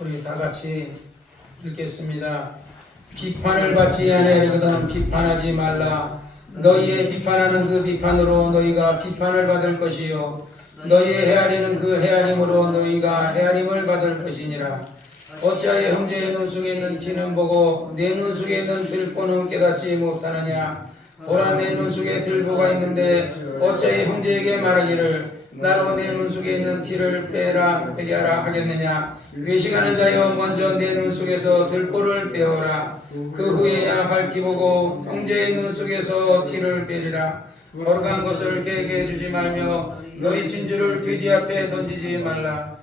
우리 다 같이 읽겠습니다. 비판을 받지 아니하거든 비판하지 말라. 너희의 비판하는 그 비판으로 너희가 비판을 받을 것이요 너희의 헤아리는 그 헤아림으로 너희가 헤아림을 받을 것이니라. 어찌하여 형제의 눈 속에 있는 티는 보고 내 눈 속에 있는 들보는 깨닫지 못하느냐. 보라, 내 눈 속에 들보가 있는데 어찌하여 형제에게 말하기를 나로 내 눈 속에 있는 티를 빼게 하라 하겠느냐. 외식하는 자여, 먼저 내 눈 속에서 들보를 빼어라. 그 후에야 밝히 보고 형제의 눈 속에서 티를 빼리라. 거룩한 것을 개게 주지 말며 너희 진주를 돼지 앞에 던지지 말라.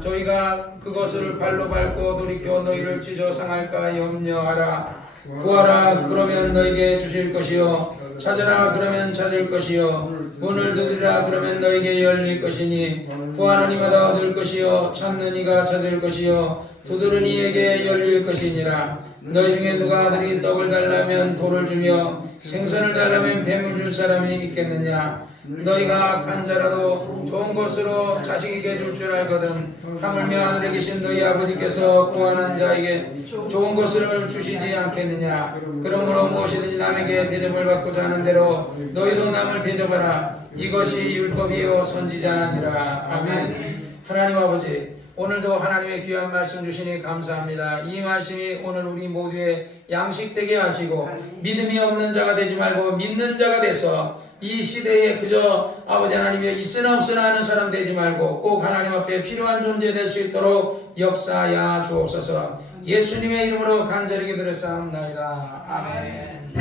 저희가 그것을 발로 밟고 돌이켜 너희를 찢어 상할까 염려하라. 구하라, 그러면 너희에게 주실 것이요 찾으라, 그러면 찾을 것이요 문을 두드리라, 그러면 너희에게 열릴 것이니 구하는 이마다 얻을 것이요 찾는 이가 찾을 것이요 두드리는 이에게 열릴 것이니라. 너희 중에 누가 아들이 떡을 달라면 돌을 주며 생선을 달라면 뱀을 줄 사람이 있겠느냐. 너희가 악한 자라도 좋은 것으로 자식에게 줄 줄 알거든 하물며 하늘에 계신 너희 아버지께서 구하는 자에게 좋은 것을 주시지 않겠느냐. 그러므로 무엇이든지 남에게 대접을 받고자 하는 대로 너희도 남을 대접하라. 이것이 율법이요 선지자니라. 아멘. 하나님 아버지, 오늘도 하나님의 귀한 말씀 주시니 감사합니다. 이 말씀이 오늘 우리 모두의 양식되게 하시고 믿음이 없는 자가 되지 말고 믿는 자가 돼서 이 시대에 그저 아버지 하나님의 있으나 없으나 하는 사람 되지 말고 꼭 하나님 앞에 필요한 존재 될 수 있도록 역사하여 주옵소서. 예수님의 이름으로 간절히 기도드렸사옵나이다. 아멘.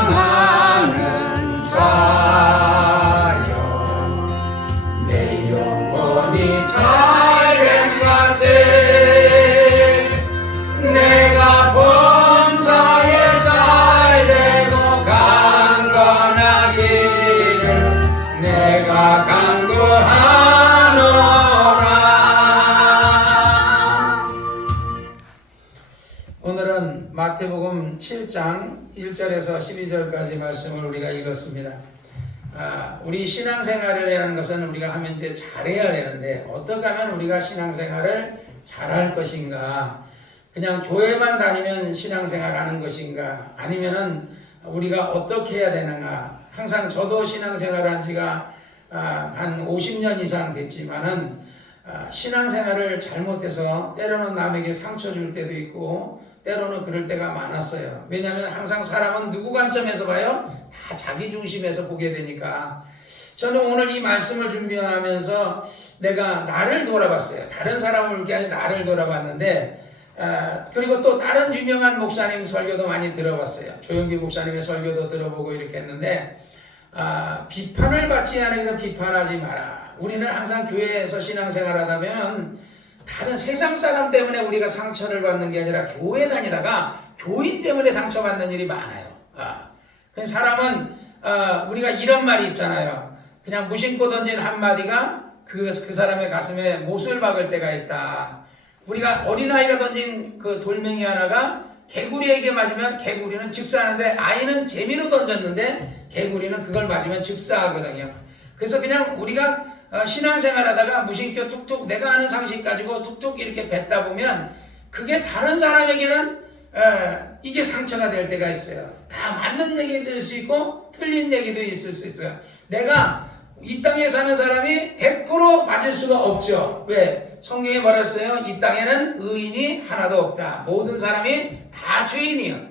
사랑하는 자여, 내 영혼이 잘된 같이 내가 범사에 잘되고 강건하기를 내가 간구하노라. 오늘은 마태복음 7장 1절에서 12절까지 말씀을 우리가 읽었습니다. 우리 신앙생활이라는 것은 우리가 하면 이제 잘해야 되는데 어떻게 하면 우리가 신앙생활을 잘할 것인가? 그냥 교회만 다니면 신앙생활 하는 것인가? 아니면은 우리가 어떻게 해야 되는가? 항상 저도 신앙생활 한 지가 한 50년 이상 됐지만은 신앙생활을 잘못해서 때로는 남에게 상처 줄 때도 있고 때로는 그럴 때가 많았어요. 왜냐하면 항상 사람은 누구 관점에서 봐요? 다 자기 중심에서 보게 되니까. 저는 오늘 이 말씀을 준비하면서 내가 나를 돌아봤어요. 다른 사람을 볼 게 아니라 나를 돌아봤는데 그리고 또 다른 유명한 목사님 설교도 많이 들어봤어요. 조영기 목사님의 설교도 들어보고 이렇게 했는데 비판을 받지 않으면 비판하지 마라. 우리는 항상 교회에서 신앙생활 하다 보면 다른 세상 사람 때문에 우리가 상처를 받는 게 아니라 교회 다니다가 교인 때문에 상처받는 일이 많아요. 그 사람은 우리가 이런 말이 있잖아요. 그냥 무심코 던진 한마디가 그 사람의 가슴에 못을 박을 때가 있다. 우리가 어린아이가 던진 그 돌멩이 하나가 개구리에게 맞으면 개구리는 즉사하는데 아이는 재미로 던졌는데 개구리는 그걸 맞으면 즉사하거든요. 그래서 그냥 우리가 신앙생활 하다가 무심코 툭툭 내가 아는 상식 가지고 툭툭 이렇게 뱉다 보면 그게 다른 사람에게는 이게 상처가 될 때가 있어요. 다 맞는 얘기도 될 수 있고 틀린 얘기도 있을 수 있어요. 내가 이 땅에 사는 사람이 100% 맞을 수가 없죠. 왜? 성경에 말했어요. 이 땅에는 의인이 하나도 없다. 모든 사람이 다 죄인이요.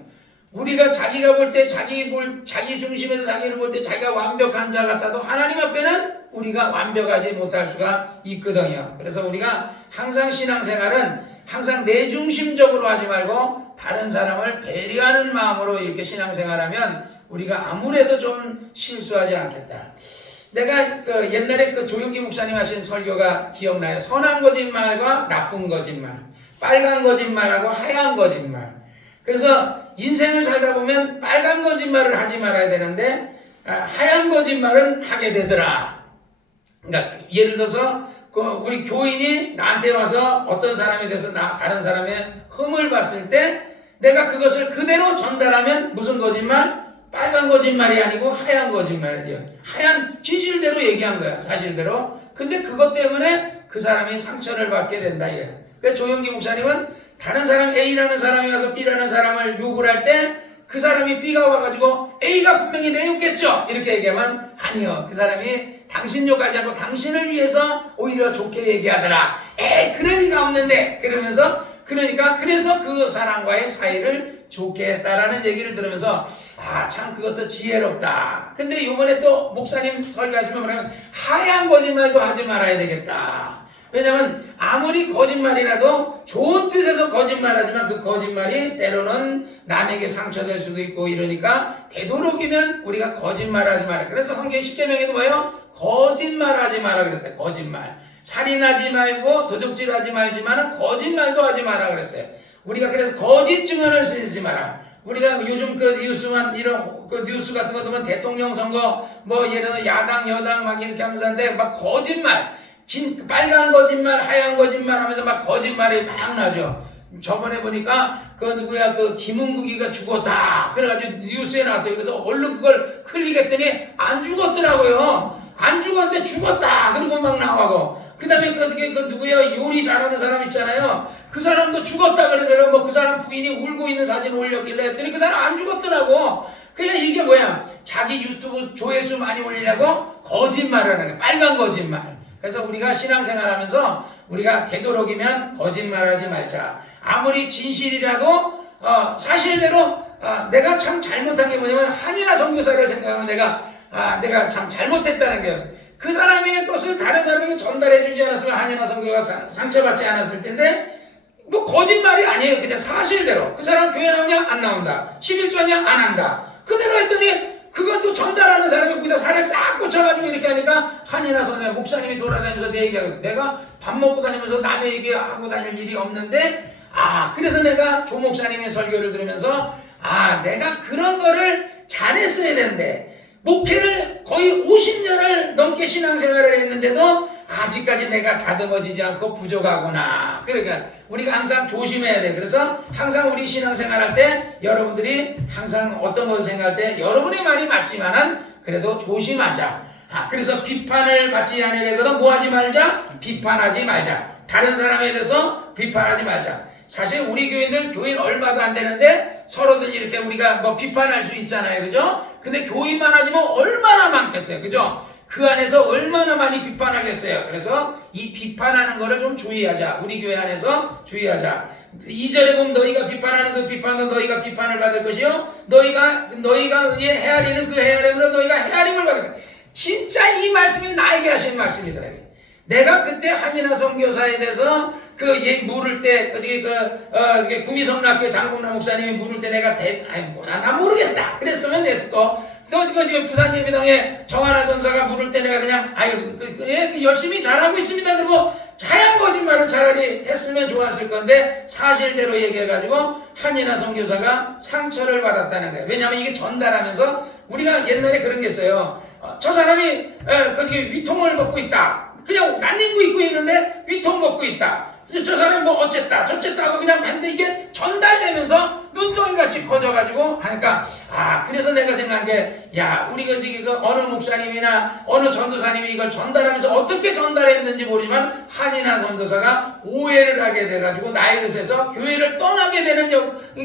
우리가 자기가 볼 때 자기 중심에서 자기를 볼 때 자기가 완벽한 자 같아도 하나님 앞에는 우리가 완벽하지 못할 수가 있거든요. 그래서 우리가 항상 신앙생활은 항상 내 중심적으로 하지 말고 다른 사람을 배려하는 마음으로 이렇게 신앙생활하면 우리가 아무래도 좀 실수하지 않겠다. 내가 옛날에 조용기 목사님 하신 설교가 기억나요. 선한 거짓말과 나쁜 거짓말, 빨간 거짓말하고 하얀 거짓말. 그래서 인생을 살다 보면 빨간 거짓말을 하지 말아야 되는데 하얀 거짓말은 하게 되더라. 그러니까 예를 들어서 우리 교인이 나한테 와서 어떤 사람에 대해서 다른 사람의 흠을 봤을 때 내가 그것을 그대로 전달하면 무슨 거짓말? 빨간 거짓말이 아니고 하얀 거짓말이죠. 하얀 진실대로 얘기한 거야. 사실대로. 근데 그것 때문에 그 사람이 상처를 받게 된다 이거야. 그래서 조영기 목사님은 다른 사람 A라는 사람이 와서 B라는 사람을 욕을 할 때 그 사람이 B가 와가지고 A가 분명히 내 욕했죠. 이렇게 얘기하면 아니요. 그 사람이 당신 욕하지 않고 당신을 위해서 오히려 좋게 얘기하더라. 그럴 리가 없는데 그러면서 그러니까 그래서 그 사람과의 사이를 좋게 했다라는 얘기를 들으면서 참 그것도 지혜롭다. 근데 요번에 또 목사님 설교하시면 뭐냐면 하얀 거짓말도 하지 말아야 되겠다. 왜냐면 아무리 거짓말이라도 좋은 뜻에서 거짓말하지만 그 거짓말이 때로는 남에게 상처될 수도 있고 이러니까 되도록이면 우리가 거짓말하지 마라. 그래서 성경 10계명에도 뭐예요? 거짓말하지 마라 그랬대. 거짓말. 살인하지 말고 도둑질하지 말지만은 거짓말도 하지 마라 그랬어요. 우리가 그래서 거짓 증언을 쓰지 마라. 우리가 요즘 그 뉴스만 이런 그 뉴스 같은 거 보면 대통령 선거 뭐 예를 들어 야당 여당 막 이렇게 하면서 하는데 막 거짓말 빨간 거짓말 하얀 거짓말 하면서 막 거짓말이 막 나죠. 저번에 보니까 그 누구야 그 김은국이가 죽었다 그래가지고 뉴스에 나왔어요. 그래서 얼른 그걸 클릭했더니 안 죽었더라고요. 안 죽었는데 죽었다 그러고 막 나와고 그 다음에 그 누구야 요리 잘하는 사람 있잖아요. 그 사람도 죽었다 그러더라고요. 뭐 그 사람 부인이 울고 있는 사진 올렸길래 했더니 그 사람 안 죽었더라고. 그냥 이게 뭐야 자기 유튜브 조회수 많이 올리려고 거짓말을 하는 거야. 빨간 거짓말. 그래서 우리가 신앙생활하면서 우리가 되도록이면 거짓말하지 말자. 아무리 진실이라도 사실대로 내가 참 잘못한 게 뭐냐면 한이나 선교사를 생각하면 내가 참 잘못했다는 게 그 사람의 것을 다른 사람에게 전달해 주지 않았으면 한이나 선교가 상처받지 않았을 텐데 뭐 거짓말이 아니에요. 그냥 사실대로 그 사람 교회 나오냐 안 나온다. 11조냐 안 한다. 그대로 했더니 그것도 전달하는 사람이 거기다 살을 싹 꽂혀가지고 이렇게 하니까 한이나 선생 목사님이 돌아다니면서 내 얘기하고 내가 밥 먹고 다니면서 남의 얘기하고 다닐 일이 없는데 그래서 내가 조 목사님의 설교를 들으면서 내가 그런 거를 잘했어야 되는데 목회를 거의 50년을 넘게 신앙생활을 했는데도 아직까지 내가 다듬어지지 않고 부족하구나. 그러니까 우리가 항상 조심해야 돼. 그래서 항상 우리 신앙생활할 때 여러분들이 항상 어떤 것을 생각할 때 여러분의 말이 맞지만은 그래도 조심하자. 그래서 비판을 받지 않으려거든 뭐 하지 말자? 비판하지 말자. 다른 사람에 대해서 비판하지 말자. 사실 우리 교인들 교인 얼마도 안 되는데 서로들 이렇게 우리가 뭐 비판할 수 있잖아요. 그죠? 근데 교인만 하지만 얼마나 많겠어요. 그죠? 그 안에서 얼마나 많이 비판하겠어요. 그래서 이 비판하는 거를 좀 주의하자. 우리 교회 안에서 주의하자. 2절에 보면 너희가 비판하는 그 비판도 너희가 비판을 받을 것이요 너희가 의에 헤아리는 그 헤아림으로 너희가 헤아림을 받을 것. 진짜 이 말씀이 나에게 하신 말씀이더라고요. 내가 그때 한인아 선교사에 대해서 물을 때 구미성락교 장봉남 목사님이 물을 때 내가 나 모르겠다 그랬으면 됐을 거. 또 부산 예배당에 정하나 전사가 물을 때 내가 그냥 열심히 잘하고 있습니다. 그리고 하얀 거짓말을 차라리 했으면 좋았을 건데 사실대로 얘기해가지고 한인아 선교사가 상처를 받았다는 거예요. 왜냐하면 이게 전달하면서 우리가 옛날에 그런 게 있어요. 저 사람이 위통을 먹고 있다. 그냥 난닝구 입고 있는데 위통 먹고 있다. 저 사람이 뭐 어쨌다 저쨌다 하고 그냥 봤는데 이게 전달되면서 눈덩이같이 커져가지고 하니까 그래서 내가 생각한 게 우리가 어느 목사님이나 어느 전도사님이 이걸 전달하면서 어떻게 전달했는지 모르지만 한인아 전도사가 오해를 하게 돼가지고 나의 뜻에서 교회를 떠나게 되는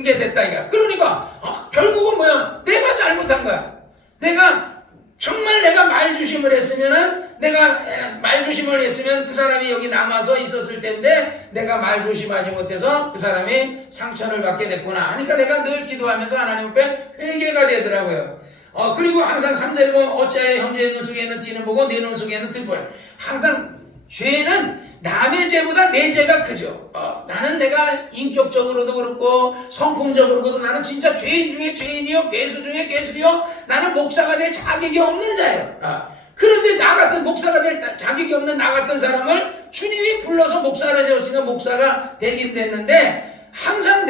게 됐다 이거야. 그러니까 결국은 뭐야 내가 잘못한 거야. 정말 내가 말조심을 했으면은 그 사람이 여기 남아서 있었을 텐데 내가 말조심하지 못해서 그 사람이 상처를 받게 됐구나. 그러니까 내가 늘 기도하면서 하나님 앞에 회개가 되더라고요. 그리고 항상 3절에 보면 어찌하여 형제의 눈 속에 있는 티는 보고 내 눈 속에 있는 뜰 보라. 항상 죄는 남의 죄보다 내 죄가 크죠. 나는 내가 인격적으로도 그렇고 성품적으로도 나는 진짜 죄인 중에 죄인이요 괴수 중에 괴수요. 나는 목사가 될 자격이 없는 자예요. 그런데 나 같은 목사가 될 자격이 없는 나 같은 사람을 주님이 불러서 목사를 세웠으니까 목사가 되긴 됐는데 항상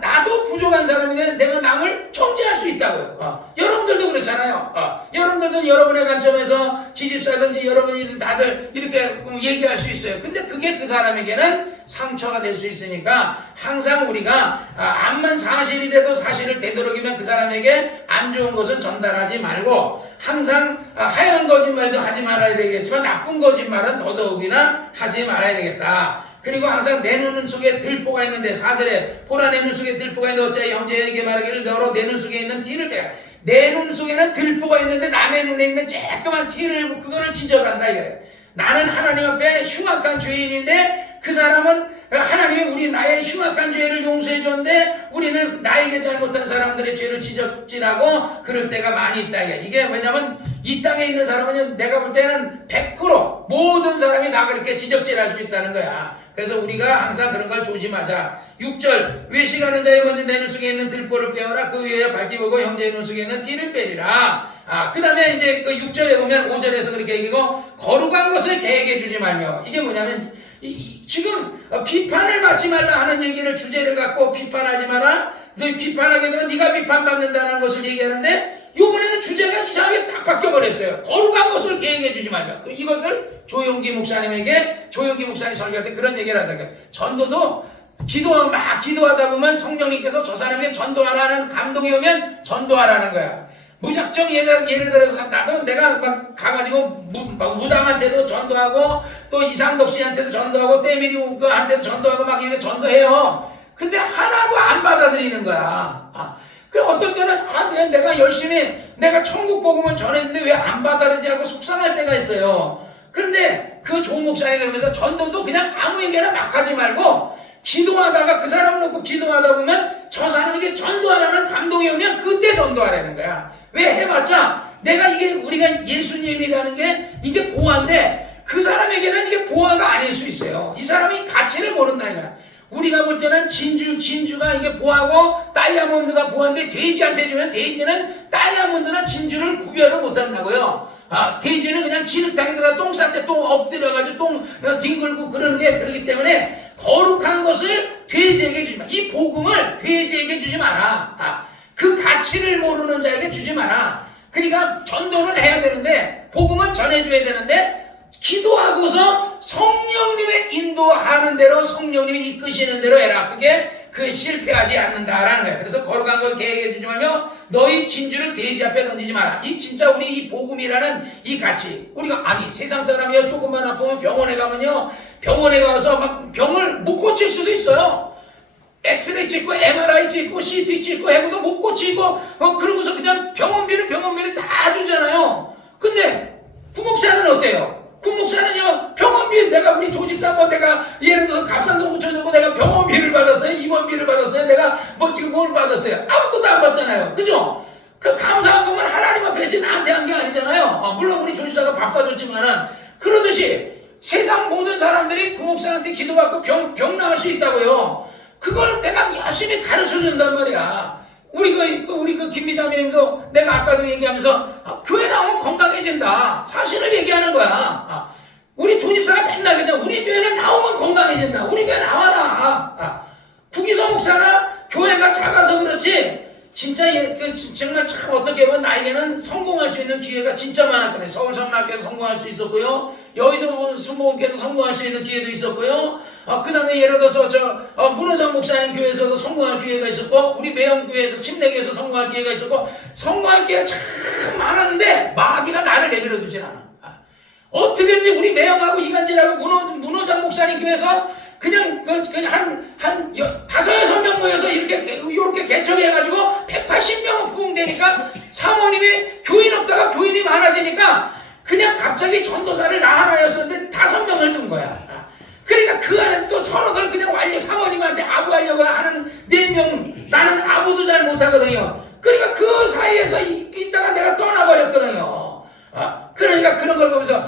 나도 부족한 사람인데 내가 남을 사람을 통제할 수 있다고요. 여러분들도 그렇잖아요. 여러분들도 여러분의 관점에서 지집사든지 여러분이 다들 이렇게 얘기할 수 있어요. 근데 그게 그 사람에게는 상처가 될 수 있으니까 항상 우리가 암만 사실이라도 사실을 되도록이면 그 사람에게 안 좋은 것은 전달하지 말고 항상 하얀 거짓말도 하지 말아야 되겠지만 나쁜 거짓말은 더더욱이나 하지 말아야 되겠다. 그리고 항상 내 눈 속에 들보가 있는데 4절에 보라 내 눈 속에 들보가 있는데 어찌하여 형제에게 말하기를 너로 내 눈 속에 있는 티를 빼라. 내 눈 속에는 들보가 있는데 남의 눈에 있는 쬐끄만 티를 그거를 지적한다 이거예요. 나는 하나님 앞에 흉악한 죄인인데 그 사람은 하나님이 나의 흉악한 죄를 용서해 줬는데 우리는 나에게 잘못한 사람들의 죄를 지적질하고 그럴 때가 많이 있다. 이게 왜냐면 이 땅에 있는 사람은 내가 볼 때는 100% 모든 사람이 다 그렇게 지적질할 수 있다는 거야. 그래서 우리가 항상 그런 걸 조심하자. 6절 외식하는 자의 먼저 내 눈 속에 있는 들보를 빼어라. 그 위에 밝히 보고 형제의 눈 속에 있는 티를 빼리라. 그 다음에 이제 그 6절에 보면 5절에서 그렇게 얘기고 거룩한 것을 계획해 주지 말며 이게 뭐냐면 지금 비판을 받지 말라 하는 얘기를 주제를 갖고 비판하지 마라. 너 비판하게 되면 네가 비판받는다는 것을 얘기하는데 이번에는 주제가 이상하게 딱 바뀌어버렸어요. 거룩한 것을 계획해 주지 말며 이것을 조용기 목사님 설교할 때 그런 얘기를 한다. 전도도 막 기도하다 보면 성령님께서 저 사람에게 전도하라는 감동이 오면 전도하라는 거야. 무작정 예를 들어서 나도 내가 막 가가지고 무당한테도 전도하고 또 이상덕 씨한테도 전도하고 때미리한테도 전도하고 막 이렇게 전도해요. 근데 하나도 안 받아들이는 거야. 그 어떨 때는 내가 열심히 내가 천국 복음을 전했는데 왜 안 받아들이지 하고 속상할 때가 있어요. 그런데 그 좋은 목사님 그러면서 전도도 그냥 아무에게나 막 하지 말고 기도하다가 그 사람 놓고 기도하다 보면 저 사람에게 전도하라는 감동이 오면 그때 전도하라는 거야. 왜 해봤자 우리가 예수님이라는 게 이게 보화인데 그 사람에게는 이게 보화가 아닐 수 있어요. 이 사람이 가치를 모른다니까. 우리가 볼 때는 진주가 이게 보화고 다이아몬드가 보화인데 돼지한테 주면 돼지는 다이아몬드나 진주를 구별을 못한다고요. 돼지는 그냥 진흙탕에다가 똥 쌀 때 똥 엎드려가지고 똥 뒹굴고 그러는 게 그렇기 때문에 거룩한 것을 돼지에게 주지 마. 이 복음을 돼지에게 주지 마라. 그 가치를 모르는 자에게 주지 마라. 그러니까 전도는 해야 되는데 복음은 전해줘야 되는데 기도하고서 성령님의 인도하는 대로 성령님이 이끄시는 대로 해라. 그게 실패하지 않는다라는 거예요. 그래서 거룩한 걸 계획해 주지 말며 너희 진주를 돼지 앞에 던지지 마라. 진짜 우리 이 복음이라는 이 가치. 우리가 세상 사람이요 조금만 아프면 병원에 가서 막 병을 못 고칠 수도 있어요. 엑스레이 찍고 MRI 찍고 CT 찍고 해보도 못 고치고 그러고서 그냥 병원비를 다 주잖아요. 근데 구목사는 어때요? 구목사는요 병원비 내가 우리 조집사 내가 예를 들어서 갑상선 고쳐주고 내가 병원비를 받았어요. 입원비를 받았어요. 내가 지금 뭘 받았어요? 아무것도 안 받잖아요. 그죠? 그 감사한 것만 하나님 앞에 나한테 한 게 아니잖아요. 물론 우리 조집사가 밥 사줬지만은 그러듯이 세상 모든 사람들이 구목사한테 기도받고 병 나을 수 있다고요. 그걸 내가 열심히 가르쳐 준단 말이야. 우리 김미자매님도 내가 아까도 얘기하면서 교회 나오면 건강해진다. 사실을 얘기하는 거야. 우리 조집사가 맨날 그냥 우리 교회는 나오면 건강해진다. 우리 교회 나와라. 구기서 목사나 교회가 작아서 그렇지 진짜 정말 참 어떻게 보면 나에게는 성공할 수 있는 기회가 진짜 많았거든요. 서울성락교에서 성공할 수 있었고요. 여의도 순복음교회에서 성공할 수 있는 기회도 있었고요. 그 다음에 예를 들어서 문호장 목사님 교회에서도 성공할 기회가 있었고 우리 매형교회에서 침례교회에서 성공할 기회가 있었고 성공할 기회가 참 많았는데 마귀가 나를 내버려 두질 않아. 어떻게든지 우리 매형하고 이간질하고 문호장 목사님 교회에서 그냥 한 5-6명 모여서 이렇게 개척해가지고 180명은 부흥되니까 사모님이 교인 없다가 교인이 많아지니까 그냥 갑자기 전도사를 나 하나였었는데 5명을 둔 거야. 그러니까 그 안에서 또 서로들 그냥 사모님한테 아부하려고 하는 4명. 나는 아부도 잘 못하거든요. 그러니까 그 사이에서 있다가 내가 떠나버렸거든요. 그러니까 그런 걸 보면서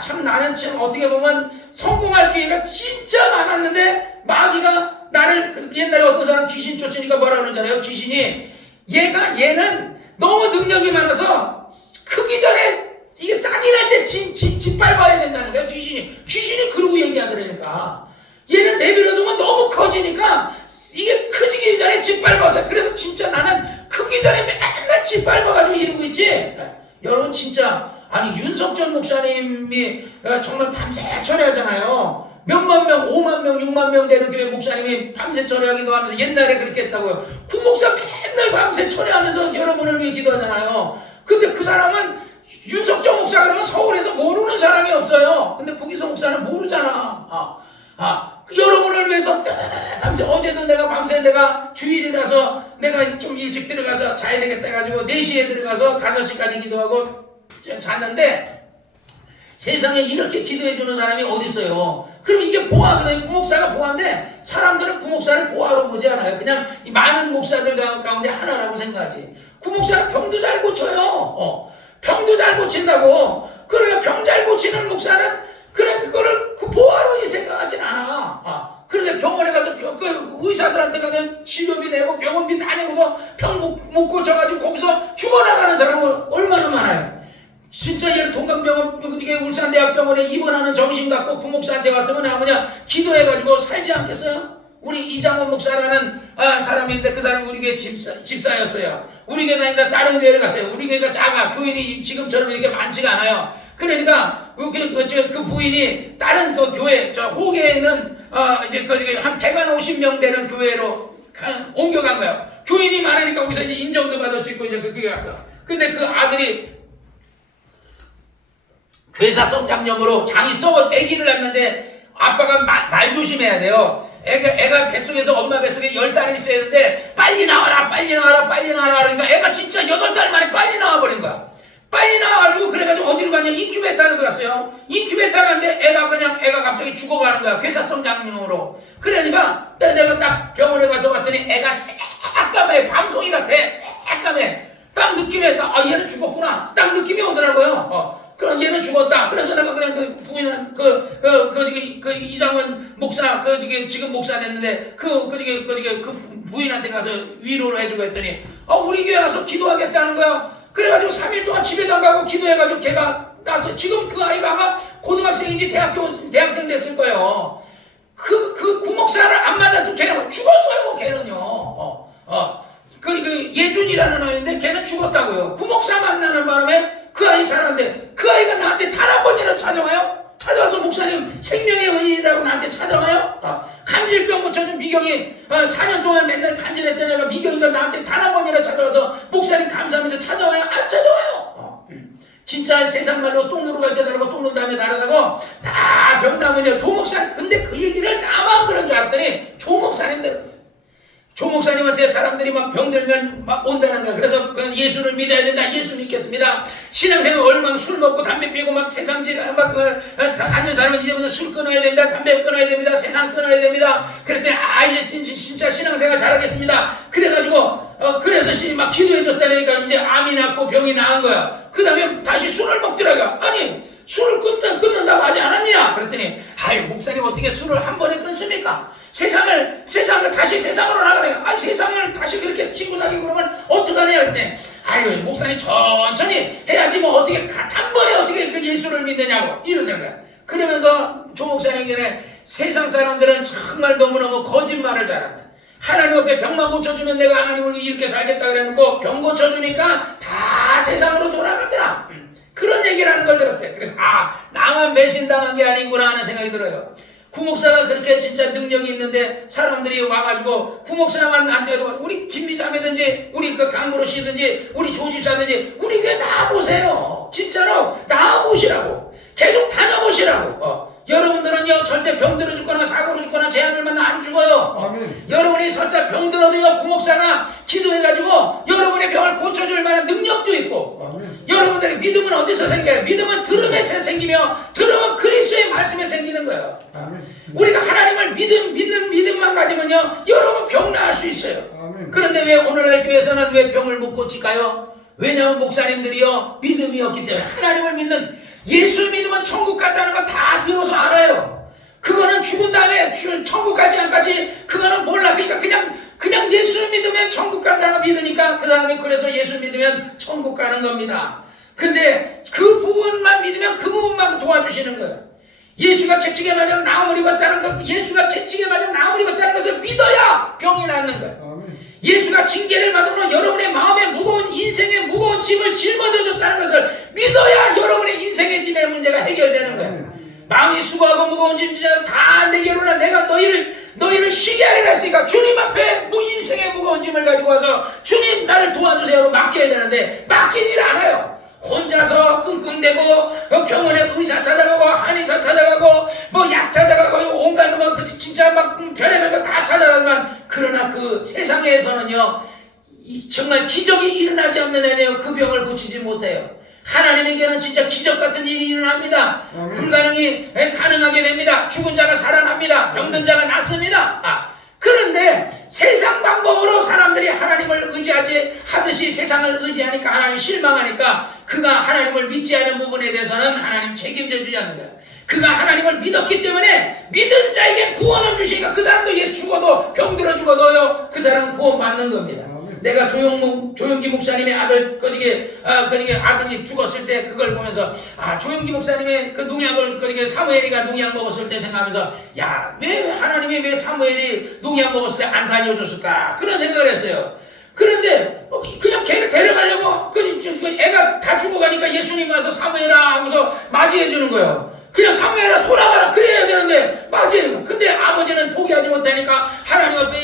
참 나는 참 어떻게 보면 성공할 기회가 진짜 많았는데 마귀가 나를 옛날에 어떤 사람 귀신 쫓으니까 뭐라 그러는 줄 알아요? 귀신이 얘는 너무 능력이 많아서 크기 전에 이게 싹이 날 때 짓밟아야 된다는 거야. 귀신이 그러고 얘기하더라니까. 얘는 내버려두면 너무 커지니까 이게 커지기 전에 짓밟아서 그래서 진짜 나는 크기 전에 맨날 짓밟아가지고 이러고 있지. 여러분 진짜 아니 윤석철 목사님이 정말 밤새 철회하잖아요. 몇만 명, 5만 명, 6만 명 되는 교회 목사님이 밤새 철회하기도 하면서 옛날에 그렇게 했다고요. 구 목사 맨날 밤새 철회하면서 여러분을 위해 기도하잖아요. 근데 그 사람은 윤석철 목사 그러면 서울에서 모르는 사람이 없어요. 근데 구기성 목사는 모르잖아. 여러분을 위해서 밤새 어제도 내가 밤새 내가 주일이라서 내가 좀 일찍 들어가서 자야 되겠다 해가지고 4시에 들어가서 5시까지 기도하고 잤는데 세상에 이렇게 기도해주는 사람이 어디 있어요? 그럼 이게 보아거든요. 구목사가 보아인데 사람들은 구목사를 보아로 보지 않아요. 그냥 이 많은 목사들 가운데 하나라고 생각하지. 구목사는 병도 잘 고쳐요. 병도 잘 고친다고. 그러니까 병 잘 고치는 목사는 그래 그거를 그 보아로 생각하진 않아. 그런데 병원에 가서 그 의사들한테 가면 치료비 내고 병원비 다 내고도 병 못 고쳐가지고 거기서 죽어나가는 사람은 얼마나 많아요. 진짜 얘는 동강병원, 울산대학병원에 입원하는 정신 갖고 구목사한테 왔으면 뭐냐 기도해가지고 살지 않겠어요? 우리 이장원 목사라는 사람인데 그 사람이 우리 교회 집사였어요. 우리 교회 다니까 다른 교회를 갔어요. 우리 교회가 작아. 교인이 지금처럼 이렇게 많지가 않아요. 그러니까 그 부인이 다른 그 교회 저 호계에 있는 이제 한 150명 되는 교회로 옮겨간 거예요. 교인이 많으니까 거기서 이제 인정도 받을 수 있고 이제 그 교회 가서. 근데 그 아들이 괴사성 장염으로 장이 썩어 아기를 낳는데 아빠가 말 조심해야 돼요. 애가 뱃속에서 엄마 뱃속에 10달이 있어야 되는데 빨리 나와라 그러니까 애가 진짜 8달 만에 빨리 나와버린 거야. 빨리 나와가지고 그래가지고 어디로 갔냐 인큐베이터로 갔어요. 인큐베이터 갔는데 애가 갑자기 죽어가는 거야. 괴사성 장염으로. 그러니까 내가 딱 병원에 가서 봤더니 애가 새까매 밤송이 같아. 새까매 딱 느낌에 얘는 죽었구나 딱 느낌이 오더라고요. 그럼 얘는 죽었다. 그래서 내가 그냥 그 부인은 그 이장원 목사 지금 목사 됐는데 그 부인한테 가서 위로를 해주고 했더니 우리 교회 와서 기도하겠다는 거야. 그래가지고 3일 동안 집에도 안 가고 기도해가지고 걔가 나서 지금 그 아이가 아마 고등학생인지 대학생 됐을 거예요. 그 구목사를 안 만났으면 걔는 죽었어요. 걔는요. 그 예준이라는 아이인데 걔는 죽었다고요. 구목사 만나는 바람에 그 아이 살았는데 그 아이가 나한테 단 한 번이나 찾아와서 목사님 생명의 은인이라고 나한테 찾아와요. 간질병 고쳐준 미경이 4년 동안 맨날 간질했던 애가 미경이가 나한테 단 한 번이나 찾아와서 목사님 감사합니다 찾아와요? 안 찾아와요. 진짜 세상 말로 똥 누러 갈 때 다르고 똥 누른 다음에 다르다고 다 병나면요 조목사님 근데 그 얘기를 나만 그런 줄 알았더니 조목사님한테 사람들이 막 병들면 막 온다는 거야. 그래서 그냥 예수를 믿어야 된다. 예수 믿겠습니다. 신앙생활 얼마나 술 먹고 담배 피우고 막 세상질 다니는 사람은 이제부터 술 끊어야 된다. 담배 끊어야 됩니다. 세상 끊어야 됩니다. 그랬더니 이제 진짜 신앙생활 잘하겠습니다. 그래가지고 그래서 막 기도해줬다니까 이제 암이 낫고 병이 나은 거야. 그 다음에 다시 술을 먹더라고요. 아니 술을 끊는다고 하지 않았느냐? 그랬더니 목사님 어떻게 술을 한 번에 끊습니까? 세상을 다시 세상으로 나가네요. 세상을 다시 그렇게 친구 사귀고 그러면 어떡하냐? 그랬더니 목사님 천천히 해야지 뭐 어떻게 단번에 어떻게 그 예수를 믿느냐고 이러는 거야. 그러면서 조 목사님에게 세상 사람들은 정말 너무너무 거짓말을 잘한다. 하나님 앞에 병만 고쳐주면 내가 하나님을 위해 이렇게 살겠다 그래놓고 병 고쳐주니까 다 세상으로 돌아가더라. 그런 얘기를 하는 걸 들었어요. 그래서 나만 배신당한 게 아니구나 하는 생각이 들어요. 구목사가 그렇게 진짜 능력이 있는데 사람들이 와가지고 구목사만 한테도 우리 김미자매든지 우리 그 강무로 씨든지 우리 조집사든지 우리 교회 나와보세요. 진짜로 나와보시라고. 계속 다녀보시라고. 여러분들은요 절대 병들어 죽거나 사고로 죽거나 재앙을 만나 안 죽어요. 아멘. 여러분이 설사 병들어도요 구목사가 기도해가지고 여러분의 병을 고쳐줄 만한 능력도 있고. 아멘. 여러분들의 믿음은 어디서 생겨요? 믿음은 들음에서 생기며 들음은 그리스도의 말씀에 생기는 거예요. 아멘. 우리가 하나님을 믿는 믿음만 가지면요 여러분 병 나을 수 있어요. 아멘. 그런데 왜 오늘날 교회에서는 왜 병을 못 고칠까요? 왜냐하면 목사님들이요 믿음이 없기 때문에. 하나님을 믿는 예수 믿으면 천국 간다는 거 다 들어서 알아요. 그거는 죽은 다음에 천국 갈지 안 갈지 그거는 몰라. 그러니까 그냥 예수 믿으면 천국 간다는 거 믿으니까 그 사람이 그래서 예수 믿으면 천국 가는 겁니다. 근데 그 부분만 믿으면 그 부분만 도와주시는 거예요. 예수가 채찍에 맞으면 나무리 봤다는 것, 예수가 채찍에 맞으면 나무리 봤다는 것을 믿어야 병이 낫는 거예요. 예수가 징계를 받음으로 여러분의 마음에 무거운 인생의 무거운 짐을 짊어져줬다는 것을 믿어야 여러분의 인생의 짐의 문제가 해결되는 거예요. 마음이 수고하고 무거운 짐지자 다 내게로라 내가 너희를 쉬게 하리라 했으니까 주님 앞에 인생의 무거운 짐을 가지고 와서 주님 나를 도와주세요 맡겨야 되는데 맡기질 않아요. 혼자서 끙끙대고 병원에 의사 찾아가고 한의사 찾아가고 약 찾아가고 온갖 진짜 막 별의별 거 다 찾아가지만 그러나 그 세상에서는요 정말 기적이 일어나지 않는 애네요. 그 병을 고치지 못해요. 하나님에게는 진짜 기적 같은 일이 일어납니다. 불가능이 가능하게 됩니다. 죽은 자가 살아납니다. 병든 자가 낫습니다. 그런데 세상 방법으로 사람들이 하나님을 의지하지 하듯이 세상을 의지하니까 하나님 실망하니까 그가 하나님을 믿지 않은 부분에 대해서는 하나님 책임져 주지 않는 거야. 그가 하나님을 믿었기 때문에 믿은 자에게 구원을 주시니까 그 사람도 예수 죽어도 병들어 죽어도요 그 사람은 구원 받는 겁니다. 내가 조용기 목사님의 아들 아들이 죽었을 때 그걸 보면서 조용기 목사님의 그 농약을 사무엘이가 농약 먹었을 때 생각하면서 왜 하나님이 왜 사무엘이 농약 먹었을 때 안 살려줬을까 그런 생각을 했어요. 그런데 그냥 걔를 데려가려고 애가 다 죽어가니까 예수님 와서 사무엘아 하고서 맞이해 주는 거예요. 그냥 사무엘아 돌아가라 그래야 되는데 맞아요. 근데 아버지는 포기하지 못하니까 하나님 앞에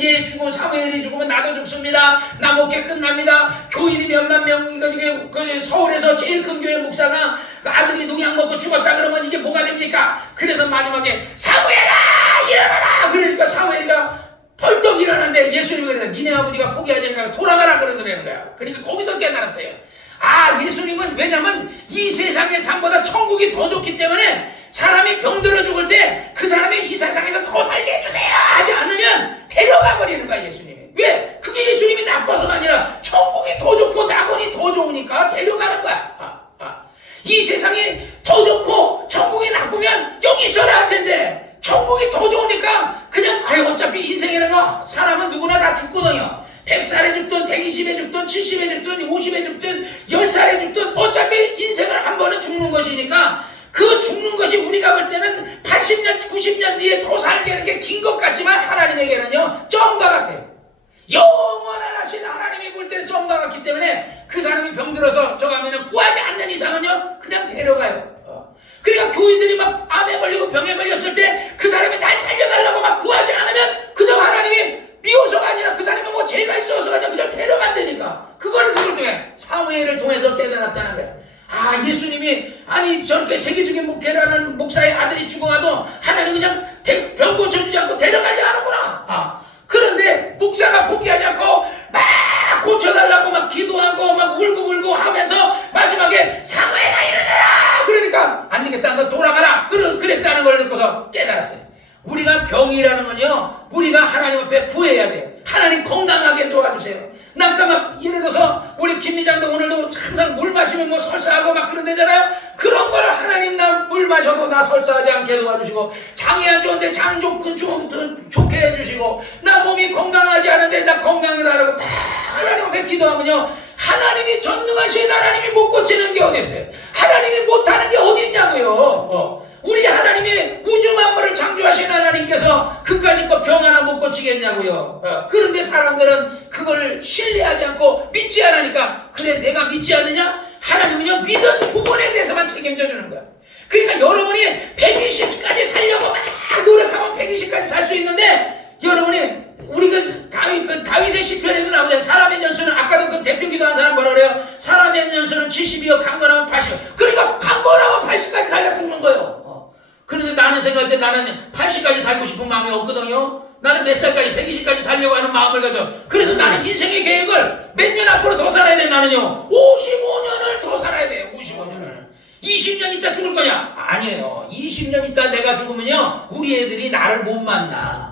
얘 죽고 사무엘이 죽으면 나도 죽습니다. 나 목회 끝납니다. 교인이 몇만 명이 서울에서 제일 큰 교회 목사가 그 아들이 농약 먹고 죽었다 그러면 이게 뭐가 됩니까? 그래서 마지막에 사무엘아 일어나라 그러니까 사무엘이가 벌떡 일어났는데 예수님이 그래서 니네 아버지가 포기하지 않으니까 돌아가라 그러더라는 거야. 그러니까 거기서 깨달았어요. 예수님은 왜냐면 이 세상의 삶보다 천국이 더 좋기 때문에 사람이 병들어 죽을 때 그 사람이 이 세상에서 더 살게 해주세요 하지 않으면 데려가 버리는 거야 예수님이. 왜? 그게 예수님이 나빠서가 아니라 천국이 더 좋고 낙원이 더 좋으니까 데려가는 거야. 이 세상이 더 좋고 천국이 나쁘면 여기 있어라 할 텐데 천국이 더 좋으니까 그냥 어차피 인생이라는 거 사람은 누구나 다 죽거든요. 100살에 죽든 120에 죽든 70에 죽든 50에 죽든 10살에 죽든 어차피 인생을 한 번은 죽는 것이니까 그 죽는 것이 우리가 볼 때는 80년 90년 뒤에 더 살게 하는 게 긴 것 같지만 하나님에게는요 점과 같아요. 영원한 하신 하나님이 볼 때는 점과 같기 때문에 그 사람이 병들어서 저가면은 구하지 않는 이상은요 그냥 데려가요. 그러니까 교인들이 막 암에 걸리고 병에 걸렸을 때 그 사람이 날 살려달라고 막 구하지 않으면 그냥 하나님이 미워서가 아니라 그 사람이 뭐 죄가 있어서 그냥 데려간다니까. 그걸 누굴 통해? 사무엘을 통해서 깨달았다는 거야. 예수님이 저렇게 세계적인 목회라는 목사의 아들이 죽어가도 하나님 그냥 병 고쳐주지 않고 데려가려 하는구나. 그런데 목사가 포기하지 않고 막 고쳐달라고 막 기도하고 막 울고 하면서 마지막에 사무엘아 일어나라 그러니까 안 되겠다 너 돌아가라 그랬다는 걸 듣고서 깨달았어요. 우리가 병이라는 건요 우리가 하나님 앞에 구해야 돼요. 하나님 건강하게 도와주세요. 막 예를 들어서 우리 김미장도 오늘도 항상 물 마시면 뭐 설사하고 막 그런 데잖아요. 그런 거를 하나님 나 물 마셔도 나 설사하지 않게 도와주시고 장이 안 좋은데 장 좋게 해주시고 나 몸이 건강하지 않은데 나 건강해달라고 하나님 앞에 기도하면요 하나님이 전능하신 하나님이 못 고치는 게 어디 있어요? 하나님이 못하는 게 어디 있냐고요. 우리 하나님이 우주 만물을 창조하신 하나님께서 그까짓 거 병 하나 못 고치겠냐고요. 그런데 사람들은 그걸 신뢰하지 않고 믿지 않으니까 그래 내가 믿지 않느냐? 하나님은요 믿은 부분에 대해서만 책임져 주는 거야. 그러니까 여러분이 120까지 살려고 막 노력하면 120까지 살 수 있는데 여러분이 우리 다윗의 시편에도 나오잖아요. 사람의 연수는 아까도 그 대표 기도한 사람 뭐라 그래요? 사람의 연수는 70이요 강건하면 80. 그러니까 강건하면 80까지 살려 죽는 거예요. 그런데 나는 생각할 때 나는 80까지 살고 싶은 마음이 없거든요. 나는 몇 살까지 120까지 살려고 하는 마음을 가져. 그래서 나는 인생의 계획을 몇 년 앞으로 더 살아야 돼. 나는요 55년을 더 살아야 돼요. 55년을 20년 있다 죽을 거냐? 아니에요. 20년 있다 내가 죽으면요 우리 애들이 나를 못 만나.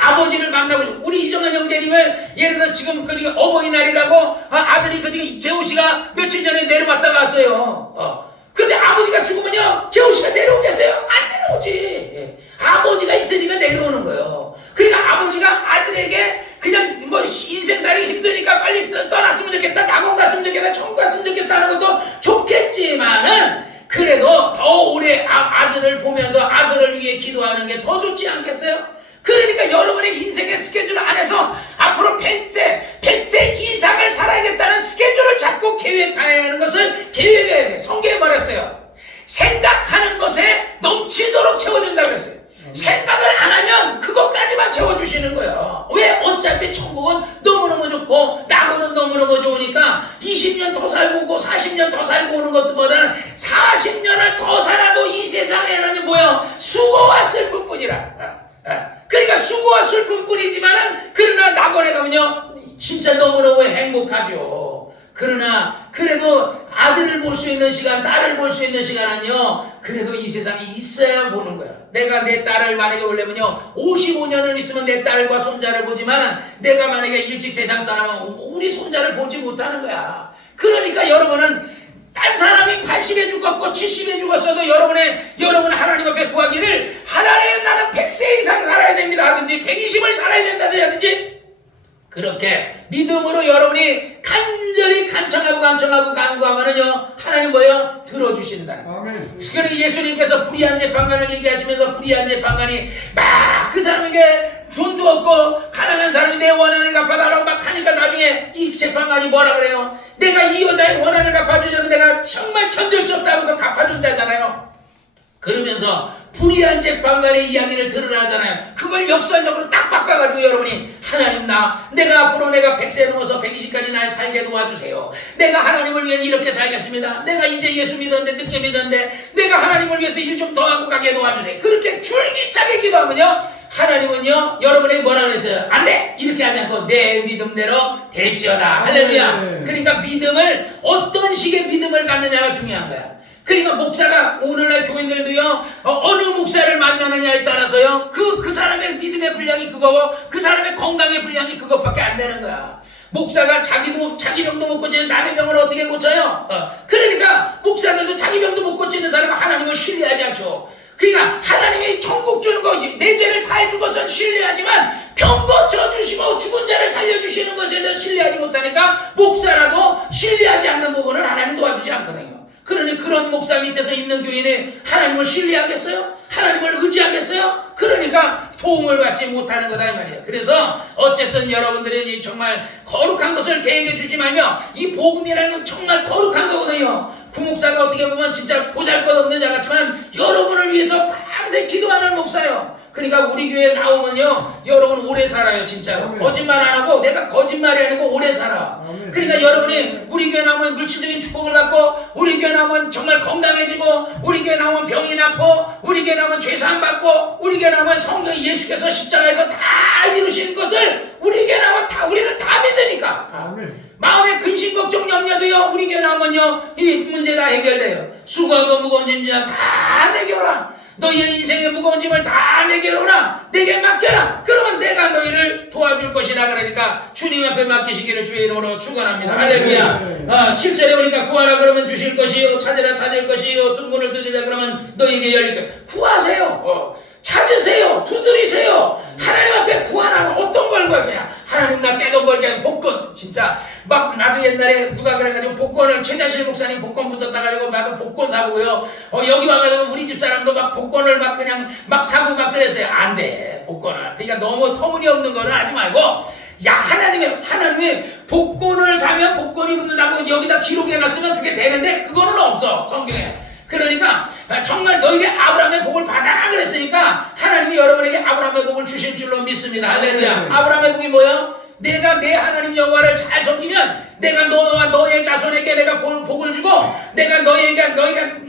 아버지를 만나고 싶어. 우리 이정현 형제님을 예를 들어 지금 어버이날이라고 아들이 재호 씨가 며칠 전에 내려왔다 갔어요. 근데 아버지가 죽으면요 재호 씨가 내려오겠어요? 안 내려오지. 아버지가 있으니까 내려오는 거예요. 그러니까 아버지가 아들에게 그냥 뭐 인생살이 힘드니까 빨리 떠났으면 좋겠다, 낙원 갔으면 좋겠다, 천국 갔으면 좋겠다 하는 것도 좋겠지만은 그래도 더 오래 아들을 보면서 아들을 위해 기도하는 게 더 좋지 않겠어요? 그러니까 여러분의 인생의 스케줄 안에서 앞으로 100세 이상을 살아야겠다는 스케줄을 잡고 계획하는 것을 계획해야 돼. 성경에 말했어요. 생각하는 것에 넘치도록 채워준다고 했어요. 생각을 안 하면 그것까지만 채워주시는 거예요. 왜? 어차피 천국은 너무너무 좋고 나무는 너무너무 좋으니까 20년 더 살고 오고 40년 더 살고 오는 것보다는 40년을 더 살아도 이 세상에는 뭐예요? 수고와 슬픔뿐이라. 그러니까 수고와 슬픔뿐이지만은 그러나 낙원에 가면요 진짜 너무너무 행복하죠. 그러나 그래도 아들을 볼 수 있는 시간, 딸을 볼 수 있는 시간은요 그래도 이 세상에 있어야 보는 거야. 내가 내 딸을 만약에 보려면요 55년을 있으면 내 딸과 손자를 보지만 내가 만약에 일찍 세상 떠나면 우리 손자를 보지 못하는 거야. 그러니까 여러분은 딴 사람이 80에 죽었고 70에 죽었어도 여러분 하나님 앞에 구하기를 하나님 나는 100세 이상 살아야 됩니다 하든지 120을 살아야 된다든지 그렇게 믿음으로 여러분이 간절히 간청하고 간구하면은요 하나님 뭐예요? 들어주신다. 아멘. 그러니까 예수님께서 불의한 재판관을 얘기하시면서 불의한 재판관이 막 그 사람에게 돈도 없고 가난한 사람이 내 원한을 갚아달라고 막 하니까 나중에 이 재판관이 뭐라 그래요? 내가 이 여자의 원한을 갚아주자면 내가 정말 견딜 수 없다고 해서 갚아준다잖아요. 그러면서 불의한 재판관의 이야기를 들으라 하잖아요. 그걸 역설적으로 딱 바꿔가지고 여러분이 하나님 내가 앞으로 내가 100세 넘어서 120까지 날 살게 도와주세요. 내가 하나님을 위해 이렇게 살겠습니다. 내가 이제 예수 믿었는데 늦게 믿었는데 내가 하나님을 위해서 일 좀 더 하고 가게 도와주세요. 그렇게 줄기차게 기도하면요 하나님은요 여러분에게 뭐라 그랬어요? 안 돼! 이렇게 하지 않고 내 믿음대로 될지어다. 할렐루야. 그러니까 믿음을 어떤 식의 믿음을 갖느냐가 중요한 거야. 그러니까 목사가 오늘날 교인들도요 어느 목사를 만나느냐에 따라서요 그 사람의 믿음의 분량이 그거고 그 사람의 건강의 분량이 그것밖에 안 되는 거야. 목사가 자기 병도 못 고치는 남의 병을 어떻게 고쳐요? 그러니까 목사들도 자기 병도 못 고치는 사람은 하나님을 신뢰하지 않죠. 그러니까 하나님이 천국 주는 거, 내 죄를 사해 준 것은 신뢰하지만 병 고쳐주시고 죽은 자를 살려주시는 것에 대해 신뢰하지 못하니까 목사라도 신뢰하지 않는 부분을 하나님 도와주지 않거든요. 그러니 그런 목사 밑에서 있는 교인이 하나님을 신뢰하겠어요? 하나님을 의지하겠어요? 그러니까 도움을 받지 못하는 거다 이 말이에요. 그래서 어쨌든 여러분들이 정말 거룩한 것을 계획해 주지 말며 이 복음이라는 건 정말 거룩한 거거든요. 구목사가 어떻게 보면 진짜 보잘것없는 자 같지만 여러분을 위해서 밤새 기도하는 목사요. 그러니까 우리 교회 나오면요 여러분 오래 살아요. 진짜로. 아멘. 거짓말 안 하고 내가 거짓말이 아니고 오래 살아. 아멘. 그러니까 여러분이 우리 교회 나오면 물질적인 축복을 받고 우리 교회 나오면 정말 건강해지고 우리 교회 나오면 병이 낫고 우리 교회 나오면 죄 사함 받고 우리 교회 나오면 성경이 예수께서 십자가에서 다 이루신 것을 우리 교회 나오면 우리는 다 믿으니까. 아멘. 마음의 근심 걱정 염려도요 우리 교회 나오면요 이 문제 다 해결돼요. 수고하고 무거운 짐지나 다 내겨라. 너희의 인생의 무거운 짐을 다 내게 오라. 내게 맡겨라. 그러면 내가 너희를 도와줄 것이라. 그러니까 주님 앞에 맡기시기를 주의 이름으로 축원합니다. 할렐루야. 7절에 보니까 구하라 그러면 주실 것이요 찾으라 찾을 것이요 문을 두드리라 그러면 너희에게 열릴 거예요. 구하세요. 찾으세요. 두드리세요. 하나님 앞에 구하라. 어떤 걸 구하냐? 하나님 나 떼돈 벌게 복권. 진짜 막 나도 옛날에 누가 그래가지고 복권을 최자실 목사님 복권 붙었다가지고 나도 복권 사보고요. 여기 와가지고 우리 집 사람도 막 복권을 막 그냥 막 사고 막 그랬어요. 안 돼. 복권을. 그러니까 너무 터무니없는 거는 하지 말고 야 하나님이 복권을 사면 복권이 붙는다고 여기다 기록해놨으면 그게 되는데 그거는 없어 성경에. 그러니까 정말 너희에게 아브라함의 복을 받아라 그랬으니까 하나님이 여러분에게 아브라함의 복을 주실 줄로 믿습니다. 할렐루야. 아브라함의 복이 뭐야? 내가 내 하나님 여호와를 잘 섬기면 내가 너와 너의 자손에게 내가 복을 주고 내가 너희가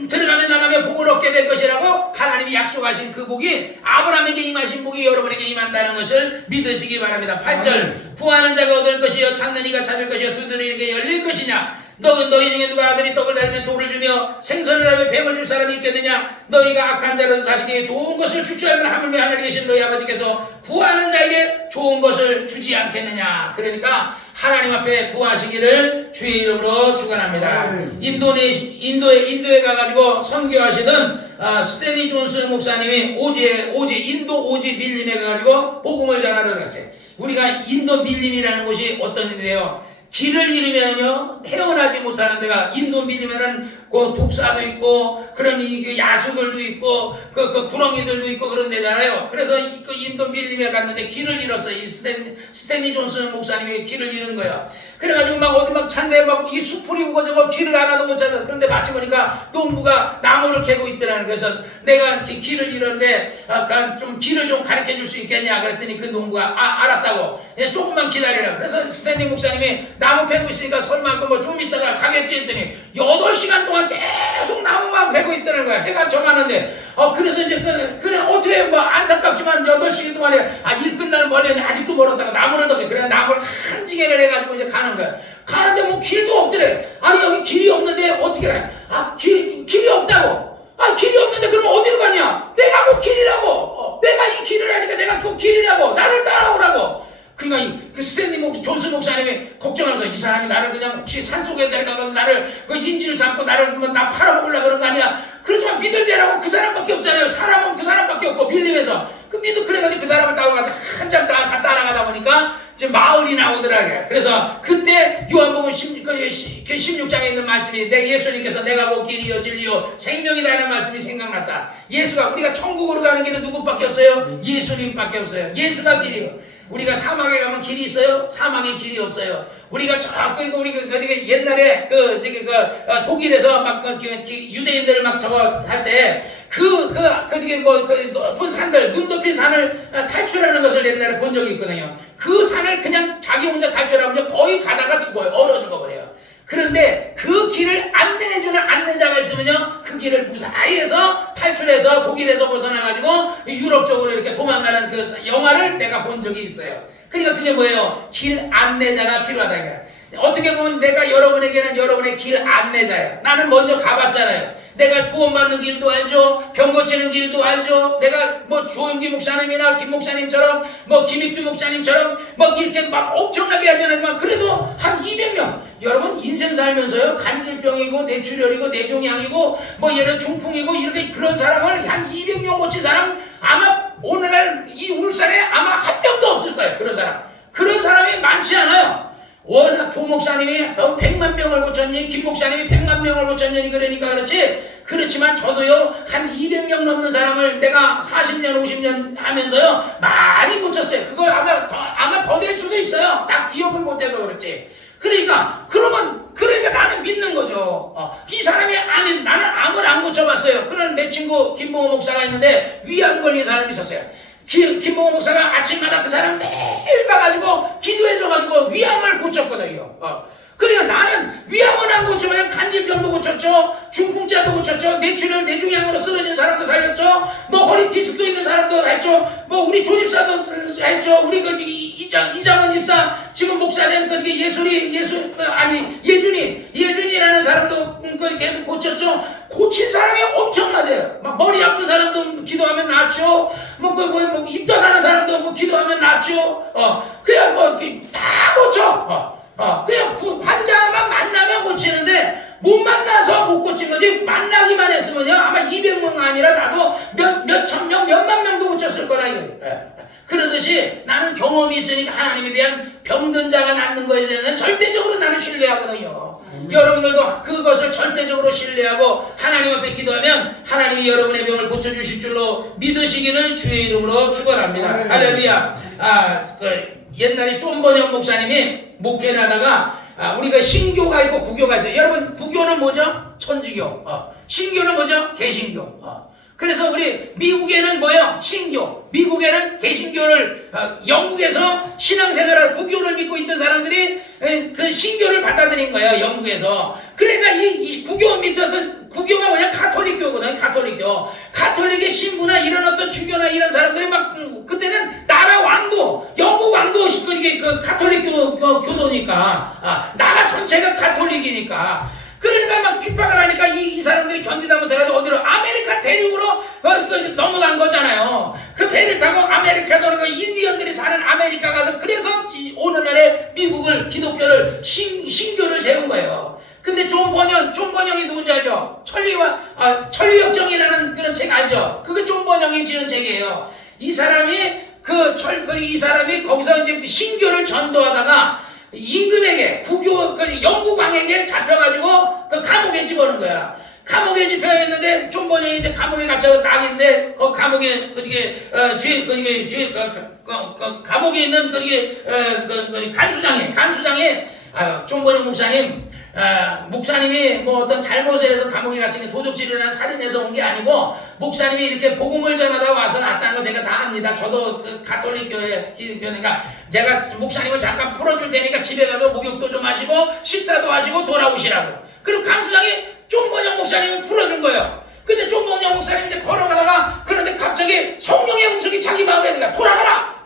들어가면 나가면 복을 얻게 될 것이라고 하나님이 약속하신 그 복이 아브라함에게 임하신 복이 여러분에게 임한다는 것을 믿으시기 바랍니다. 8절 구하는 자가 얻을 것이요 찾는 이가 찾을 것이요 두드리는 이에게 열릴 것이냐. 너희 중에 누가 아들이 떡을 달면 돌을 주며 생선을 하면 뱀을 줄 사람이 있겠느냐. 너희가 악한 자라도 자식에게 좋은 것을 줄 줄 알면 하물며 하늘에 계신 너희 아버지께서 구하는 자에게 좋은 것을 주지 않겠느냐. 그러니까 하나님 앞에 구하시기를 주의 이름으로 축원합니다. 인도에 가가지고 선교하시는 스탠리 존스 목사님이 인도 오지 밀림에 가가지고 복음을 전하러 갔어요. 우리가 인도 밀림이라는 곳이 어떤 데요? 길을 잃으면요 헤어나지 못하는 데가 인도 밀리면은 그 독사도 있고 그런 이 야수들도 있고 그 구렁이들도 있고 그런 데잖아요. 그래서 그 인도 밀림에 갔는데 길을 잃었어요. 이 스탠리 존슨 목사님이 길을 잃은 거야. 그래가지고 막 어디 막 찬데 막 이 수풀이 우거지고 길을 하나도 못 찾아. 그런데 마치 보니까 농부가 나무를 캐고 있더라는. 그래서 내가 길을 잃었는데 좀 길을 좀 가르쳐 줄 수 있겠냐 그랬더니 그 농부가 알았다고. 조금만 기다리라. 그래서 스탠리 목사님이 나무 패고 있으니까 설마 뭐 좀 있다가 가겠지 했더니 8시간 동안 계속 나무만 패고 있다는 거야. 해가 져가는데 그래서 이제 그래 어떻게 뭐 안타깝지만 8시간 동안에 일 끝날 머리에 아직도 멀었다가 나무를 더 그래 나무를 한 지게를 해가지고 이제 가는 거야. 가는데 뭐 길도 없더래. 아니 여기 길이 없는데 어떻게 해? 길이 없다고. 길이 없는데 그러면 어디로 가냐? 내가 그 길이라고. 내가 이 길을 하니까 내가 그 길이라고. 나를 따라오라고. 그러니까 그 스탠리 존슨 목사님이 걱정하면서 이 사람이 나를 그냥 혹시 산속에 내려가서 나를 그 인질 삼고 나를 나 팔아먹으려고 그런 거 아니야. 그렇지만 믿을 때라고 그 사람밖에 없잖아요. 사람은 그 사람밖에 없고 밀림에서 그래가지고 그 사람을 따라가서 한참 따라가다 보니까 이제 마을이 나오더라고요. 그래서 그때 요한복음 16장에 있는 말씀이 예수님께서 내가 곧 길이요 진리요 생명이다 는 말씀이 생각났다. 예수가 우리가 천국으로 가는 길은 누구밖에 없어요? 예수님밖에 없어요. 예수가 길이요. 우리가 사막에 가면 길이 있어요? 사막에 길이 없어요. 우리가 그리고 우리가 옛날에 독일에서 막 유대인들을 막 저거 할 때 높은 산들, 눈 높인 산을 탈출하는 것을 옛날에 본 적이 있거든요. 그 산을 그냥 자기 혼자 탈출하면 거의 가다가 죽어요. 얼어 죽어버려요. 그런데 그 길을 안내해주는 안내자가 있으면요, 그 길을 무사히 해서 탈출해서 독일에서 벗어나가지고 유럽 쪽으로 이렇게 도망가는 그 영화를 내가 본 적이 있어요. 그러니까 그게 뭐예요? 길 안내자가 필요하다 이거야. 어떻게 보면 내가 여러분에게는 여러분의 길 안내자야. 나는 먼저 가봤잖아요. 내가 구원받는 길도 알죠. 병 고치는 길도 알죠. 내가 뭐 조용기 목사님이나 김 목사님처럼 뭐 김익두 목사님처럼 뭐 이렇게 막 엄청나게 하지 않지만 그래도 한 200명. 여러분 인생 살면서요 간질병이고 뇌출혈이고 뇌종양이고 뭐 예를 중풍이고 이렇게 그런 사람을 한 200명 고친 사람 아마 오늘날 이 울산에 아마 한 명도 없을 거예요. 그런 사람이 많지 않아요. 워낙 조 목사님이 100만 명을 고쳤니 김 목사님이 100만 명을 고쳤니 그러니까 그렇지만 저도요 한 200명 넘는 사람을 내가 40년 50년 하면서요 많이 고쳤어요. 그걸 아마 더 될 수도 있어요. 딱 기억을 못해서 그렇지. 그러니까 나는 믿는 거죠. 이 사람이 나는 암을 안 고쳐봤어요. 그런 내 친구 김봉호 목사가 있는데 위암 걸린 사람이 있었어요. 김봉호 목사가 아침마다 그 사람 매일 가가지고 기도해줘가지고 위암을 고쳤거든요. 그러니까 나는 위암은 안 고치면 간질병도 고쳤죠. 중풍자도 고쳤죠. 뇌출혈, 뇌종양으로 쓰러진 사람도 살렸죠. 뭐 허리 디스크 있는 사람도 했죠. 뭐 우리 조집사도 했죠. 우리 이장원 집사 지금 목사된 예준이라는 사람도 계속 고쳤죠. 고친 사람이 엄청 많아요. 막 머리 아픈 사람도 기도하면 낫죠. 뭐 입덧하는 사람도 기도하면 낫죠. 그냥 다 고쳐. 그냥 환자만 만나면 고치는데 못 만나서 못 고친 거지. 만나기만 했으면요 아마 200명 아니라 나도 몇천 명, 몇만 명도 고쳤을 거라 이거예요. 그러듯이 나는 경험이 있으니까 하나님에 대한 병든 자가 낫는 거에 대해서는 절대적으로 나는 신뢰하거든요. 여러분들도 그것을 절대적으로 신뢰하고 하나님 앞에 기도하면 하나님이 여러분의 병을 고쳐주실 줄로 믿으시기를 주의 이름으로 축원합니다. 할렐루야. 옛날에 쫀번영 목사님이 목회를 하다가 우리가 신교가 있고 구교가 있어요. 여러분 구교는 뭐죠? 천주교. 신교는 뭐죠? 개신교. 그래서 우리 미국에는 뭐예요? 신교. 미국에는 개신교를 영국에서 신앙생활을 구교를 믿고 있던 사람들이 그 신교를 받아들인 거예요. 영국에서. 그러니까 이 구교 밑에서 구교가 뭐냐? 가톨릭교거든요. 가톨릭의 신부나 이런 어떤 주교나 이런 사람들이 막 그때는 나라 왕도 영국 왕도 그 가톨릭 교도니까 나라 전체가 가톨릭이니까. 그러니까 막 핍박을 하니까 이 사람들이 견디다 못해가지고 어디로 아메리카 대륙으로 넘어간 거잖아요. 그 배를 타고 아메리카 도는 인디언들이 사는 아메리카 가서 그래서 오늘날의 미국을 기독교를 신교를 세운 거예요. 근데 존 번영이 누군지 알죠? 천리역정이라는 그런 책 알죠? 그게 존 번영이 지은 책이에요. 이 사람이 거기서 이제 그 신교를 전도하다가 임금에게 그 영국 왕에게 잡혀가지고 그 감옥에 집어넣은 거야. 감옥에 집혀있는데 쫀번영이 이제 감옥에 갇혀 딱 있는데 그 감옥에 감옥에 있는 간수장에 쫀번영 목사님이 뭐 어떤 잘못을 해서 감옥에 갇힌 게 도둑질이나 살인해서 온 게 아니고 목사님이 이렇게 복음을 전하다 와서 났다는 거 제가 다 압니다. 저도 그 가톨릭 교회 기독교니까 제가 목사님을 잠깐 풀어줄 테니까 집에 가서 목욕도 좀 하시고 식사도 하시고 돌아오시라고. 그리고 간수장이 쫀번영 목사님을 풀어준 거예요. 근데 쫀번영 목사님 이제 걸어가다가 그런데 갑자기 성령의 음성이 자기 마음에 드니까 돌아가라.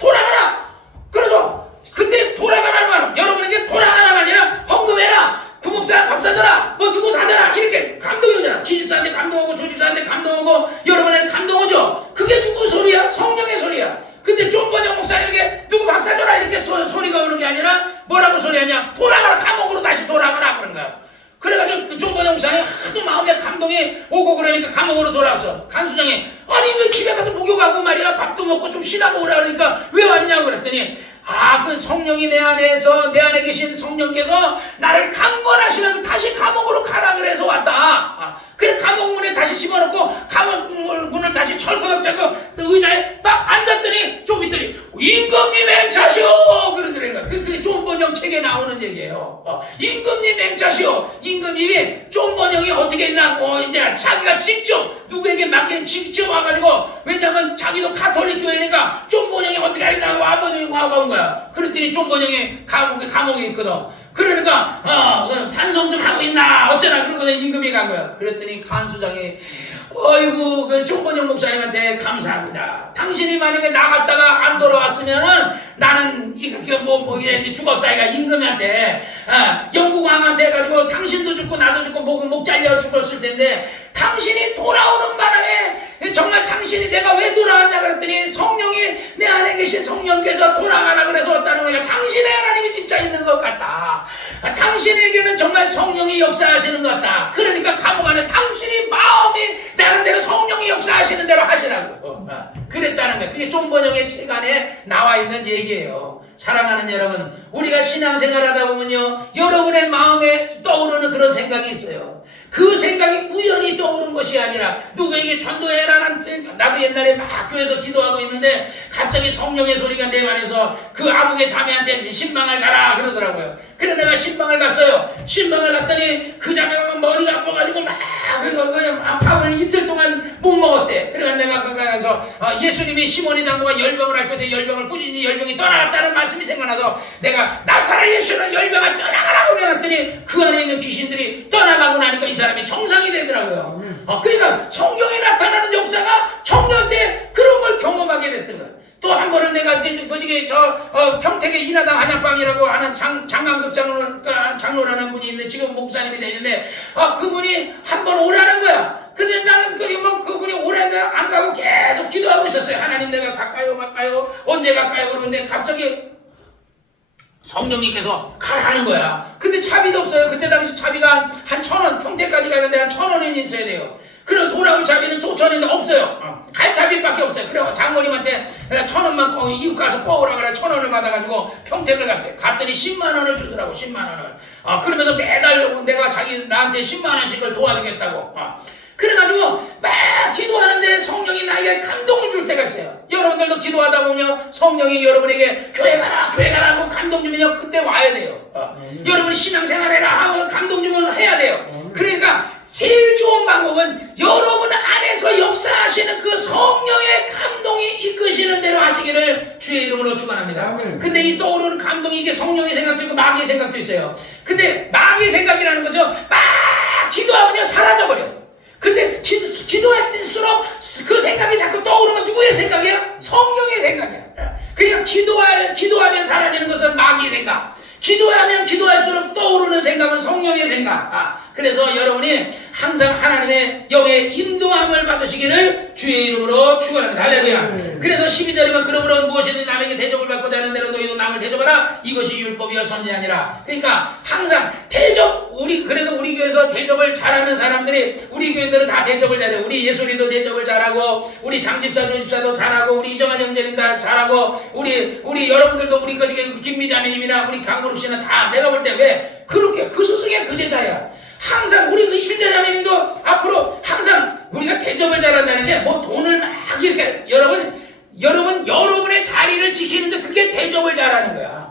그래서 그때 돌아가라는 말 여러분에게 돌아가라가 아니라 헌금해라. 구목사 밥 사줘라. 뭐 누구 사줘라. 이렇게 감동이 오잖아. 지집사한테 감동하고 조집사한테 감동하고 여러분한테 감동 오죠. 그게 누구 소리야? 성령의 소리야. 근데 쫀번영 목사님에게 누구 밥 사줘라 이렇게 소리가 오는 게 아니라 뭐라고 소리하냐? 돌아가라. 감옥으로 다시 돌아가라 그런 거야. 그래가지고 그 쫀번영 목사님 하도 마음에 감동이 오고 그러니까 감옥으로 돌아왔어. 간수장이 아니 왜 집에 가서 목욕하고 말이야 밥도 먹고 좀 쉬다가 오라 그러니까 왜 왔냐고 그랬더니 그 성령이 내 안에 계신 성령께서 나를 강권하시면서 다시 감옥으로 가라 그래서 왔다. 그래 감옥 문에 다시 집어넣고 감옥 문을 다시 철커덕 잡고 의자에 딱 앉았더니 좀 있더니 임금님 맹차시오 그러더래요. 그게 쫀번영 책에 나오는 얘기예요. 임금님 맹차시오. 임금님이 쫀번영이 어떻게 했나 이제 자기가 직접 누구에게 맡긴 직접 와가지고 왜냐면 자기도 가톨릭 교회니까 쫀번영이 어떻게 했나 아버님이 와본 거야. 그랬더니 쫀번영이 감옥에 있거든. 그러니까 반성 좀 하고 있나 어쩌나 그러고 임금이 간 거야. 그랬더니 간수장이 어이구 그 쫀번영 목사님한테 감사합니다. 당신이 만약에 나갔다가 안 돌아왔으면은 나는 이렇게 이제 죽었다. 이가 임금한테 영국 왕한테 해가지고 당신도 죽고 나도 죽고 목 잘려 죽었을 텐데 당신이 돌아오는 바람에 정말 당신이 내가 왜 돌아왔냐 그랬더니 성령이 내 안에 계신 성령께서 돌아가라 그래서 왔다는 거야. 당신의 하나님이 진짜 있는 것 같다. 당신에게는 정말 성령이 역사하시는 것 같다. 그러니까 감옥 안에 당신이 마음이 나는 대로 성령이 역사하시는 대로 하시라고 그랬다는 거야. 그게 쫀번영의 책 안에 나와 있는 얘기예요. 사랑하는 여러분, 우리가 신앙생활하다 보면요 여러분의 마음에 떠오르는 그런 생각이 있어요. 그 생각이 우연히 떠오른 것이 아니라 누구에게 전도해라는 나도 옛날에 막 교회에서 기도하고 있는데 갑자기 성령의 소리가 내 말에서 그 아무개 자매한테 신방을 가라 그러더라고요. 그래 내가 신방을 갔어요. 신방을 갔더니 그 자매가 머리가 아파가지고 막 밥을 이틀 동안 못 먹었대. 그래서 내가 거기 가서 예수님이 시몬의 장모가 열병을 앓고서 열병을 꾸준히 열병이 떠나갔다는 말씀이 생각나서 내가 나사렛 예수는 열병을 떠나가라고 명했더니 그 안에 있는 귀신들이 떠나가고 나니까 이 사람이 정상이 되더라고요. 그러니까 성경에 나타나는 역사가 청년 때 그런 걸 경험하게 됐던 거야. 또 한 번은 내가 평택의 인하당 한약방이라고 하는 장강섭 장로라는 분이 있는데 지금 목사님이 되는데 그분이 한 번 오라는 거야. 근데 나는 그분이 오라는데 안 가고 계속 기도하고 있었어요. 하나님 내가 갈까요? 언제 갈까요? 그러는데 갑자기 성령님께서 가라는 거야. 근데 차비도 없어요. 그때 당시 차비가 한 1,000원, 평택까지 가는데 한 1,000원이 있어야 돼요. 그럼 돌아올 차비는 또 1,000원인데 없어요. 갈 차비밖에 없어요. 그래 장모님한테 1,000원만 이웃 가서 꼬우라 그래 1,000원을 받아가지고 평택을 갔어요. 갔더니 10만 원을 주더라고. 10만 원을. 그러면서 매달 내가 나한테 10만 원씩을 도와주겠다고. 그래가지고 막 기도하는데 성령이 나에게 감동을 줄 때가 있어요. 여러분들도 기도하다 보면 성령이 여러분에게 교회 가라 하고 감동 주면요 그때 와야 돼요. 여러분이 신앙생활해라 하고 감동 주면 해야 돼요. 그러니까 제일 좋은 방법은 여러분 안에서 역사하시는 그 성령의 감동이 이끄시는 대로 하시기를 주의 이름으로 축원합니다. 근데 이 떠오르는 감동이 이게 성령의 생각도 있고 마귀의 생각도 있어요. 근데 마귀의 생각이라는 거죠. 막 기도하면요 사라져버려요. 근데 기도할수록 그 생각이 자꾸 떠오르는 누구의 생각이야? 성령의 생각이야. 그냥 기도하면 사라지는 것은 마귀의 생각. 기도하면 기도할수록 떠오르는 생각은 생각은 성령의 생각. 그래서 여러분이 항상 하나님의 영의 인도함을 받으시기를 주의 이름으로 축원합니다. 할렐루야. 그래서 12절이면 그러므로 무엇이든 남에게 대접을 받고자 하는 대로 너희도 남을 대접하라. 이것이 율법이요 선지 아니라. 그러니까 항상 대접, 그래도 우리 교회에서 대접을 잘하는 사람들이, 우리 교회들은 다 대접을 잘해요. 우리 예술이도 대접을 잘하고, 우리 장집사 조집사도 잘하고, 우리 이정환 형제님 다 잘하고, 우리 여러분들도 우리 김미자매님이나 우리 강구룩 씨나 다 내가 볼 때 왜 그렇게 그 스승의 그 제자야. 항상 우리 이순재 자매님도 앞으로 항상 우리가 대접을 잘한다는 게 뭐 돈을 막 이렇게 여러분의 자리를 지키는데 그게 대접을 잘하는 거야.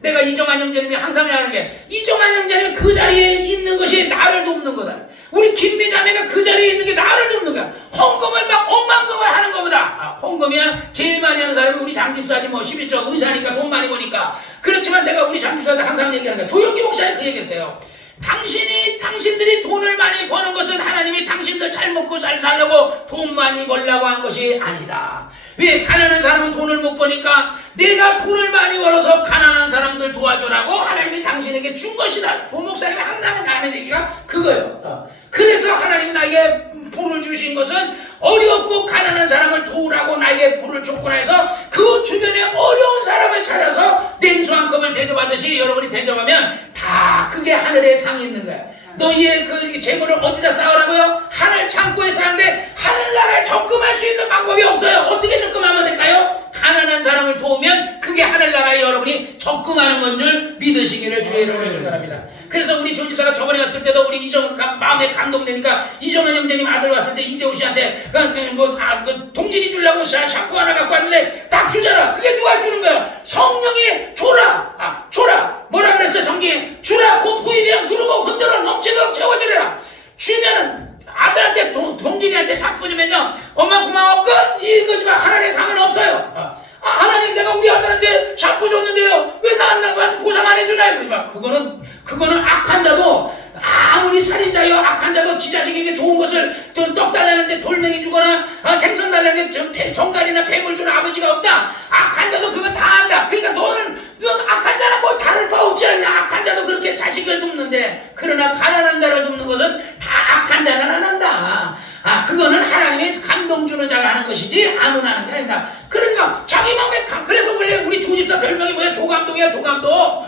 내가 이정환 형제님이 항상 하는 게, 이정환 형제님이 그 자리에 있는 것이 나를 돕는 거다. 우리 김미자매가 그 자리에 있는 게 나를 돕는 거야. 헌금을 막 억만금을 하는 것보다, 헌금이야 제일 많이 하는 사람이 우리 장집사지 뭐 11조 의사니까 돈 많이 버니까. 그렇지만 내가 우리 장집사한테 항상 얘기하는 거야. 조용기 목사님 그 얘기했어요. 당신들이 돈을 많이 버는 것은 하나님이 당신들 잘 먹고 잘 살려고 돈 많이 벌려고 한 것이 아니다. 왜? 가난한 사람은 돈을 못 버니까 내가 돈을 많이 벌어서 가난한 사람들 도와주라고 하나님이 당신에게 준 것이다. 조 목사님이 항상 하는 얘기가 그거예요. 그래서 하나님이 나에게 부를 주신 것은 어렵고 가난한 사람을 도우라고 나에게 부를 줬구나 해서 그 주변에 어려운 사람을 찾아서 냉수 한 컵을 대접하듯이 여러분이 대접하면 다 그게 하늘에 상이 있는 거야. 너희의 그 재물을 어디다 쌓으라고요? 하늘 창고에 쌓는데 하늘나라에 적금할 수 있는 방법이 없어요. 어떻게 적금하면 될까요? 가난한 사람을 도우면 그게 하늘나라에 여러분이 적금하는 건 줄 믿으시기를 주의 이름으로 축원합니다. 그래서 우리 조집사가 저번에 왔을 때도 우리 마음에 감동되니까 이정환 형제님 아들 왔을 때 이재호 씨한테 동진이 주려고 샴푸 하나 갖고 왔는데 딱 주잖아. 그게 누가 주는 거야? 성령이 줘라. 줘라. 뭐라 그랬어요? 성경에 주라. 곧 후일이야. 누르고 흔들어 넘치도록 채워주리라. 주면은 아들한테 동진이한테 샴푸 주면요, 엄마 고마워 끝. 이거지만 하나님의 상은 없어요. 하나님 내가 우리 아들한테 샴푸 줬는데요 왜 나한테 보상 안 해주나? 그러지만 그거는 악한 자도, 아무리 살인자여 악한 자도 지 자식에게 좋은 것을 떡 달라는데 돌멩이 주거나 생선 달라는데 정갈이나 뱀을 주는 아버지가 없다. 악한 자도 그거 다 한다. 그러니까 넌 악한 자는 뭐 다를 바 없지 않냐. 악한 자도 그렇게 자식을 돕는데, 그러나 가난한 자를 돕는 것은 다 악한 자는 안 한다. 그거는 하나님이 감동 주는 자가 하는 것이지 아무나 하는 게 아니다. 그러니까 자기 마음에 그래서 원래 우리 조집사 별명이 뭐야? 조감동이야. 조감동.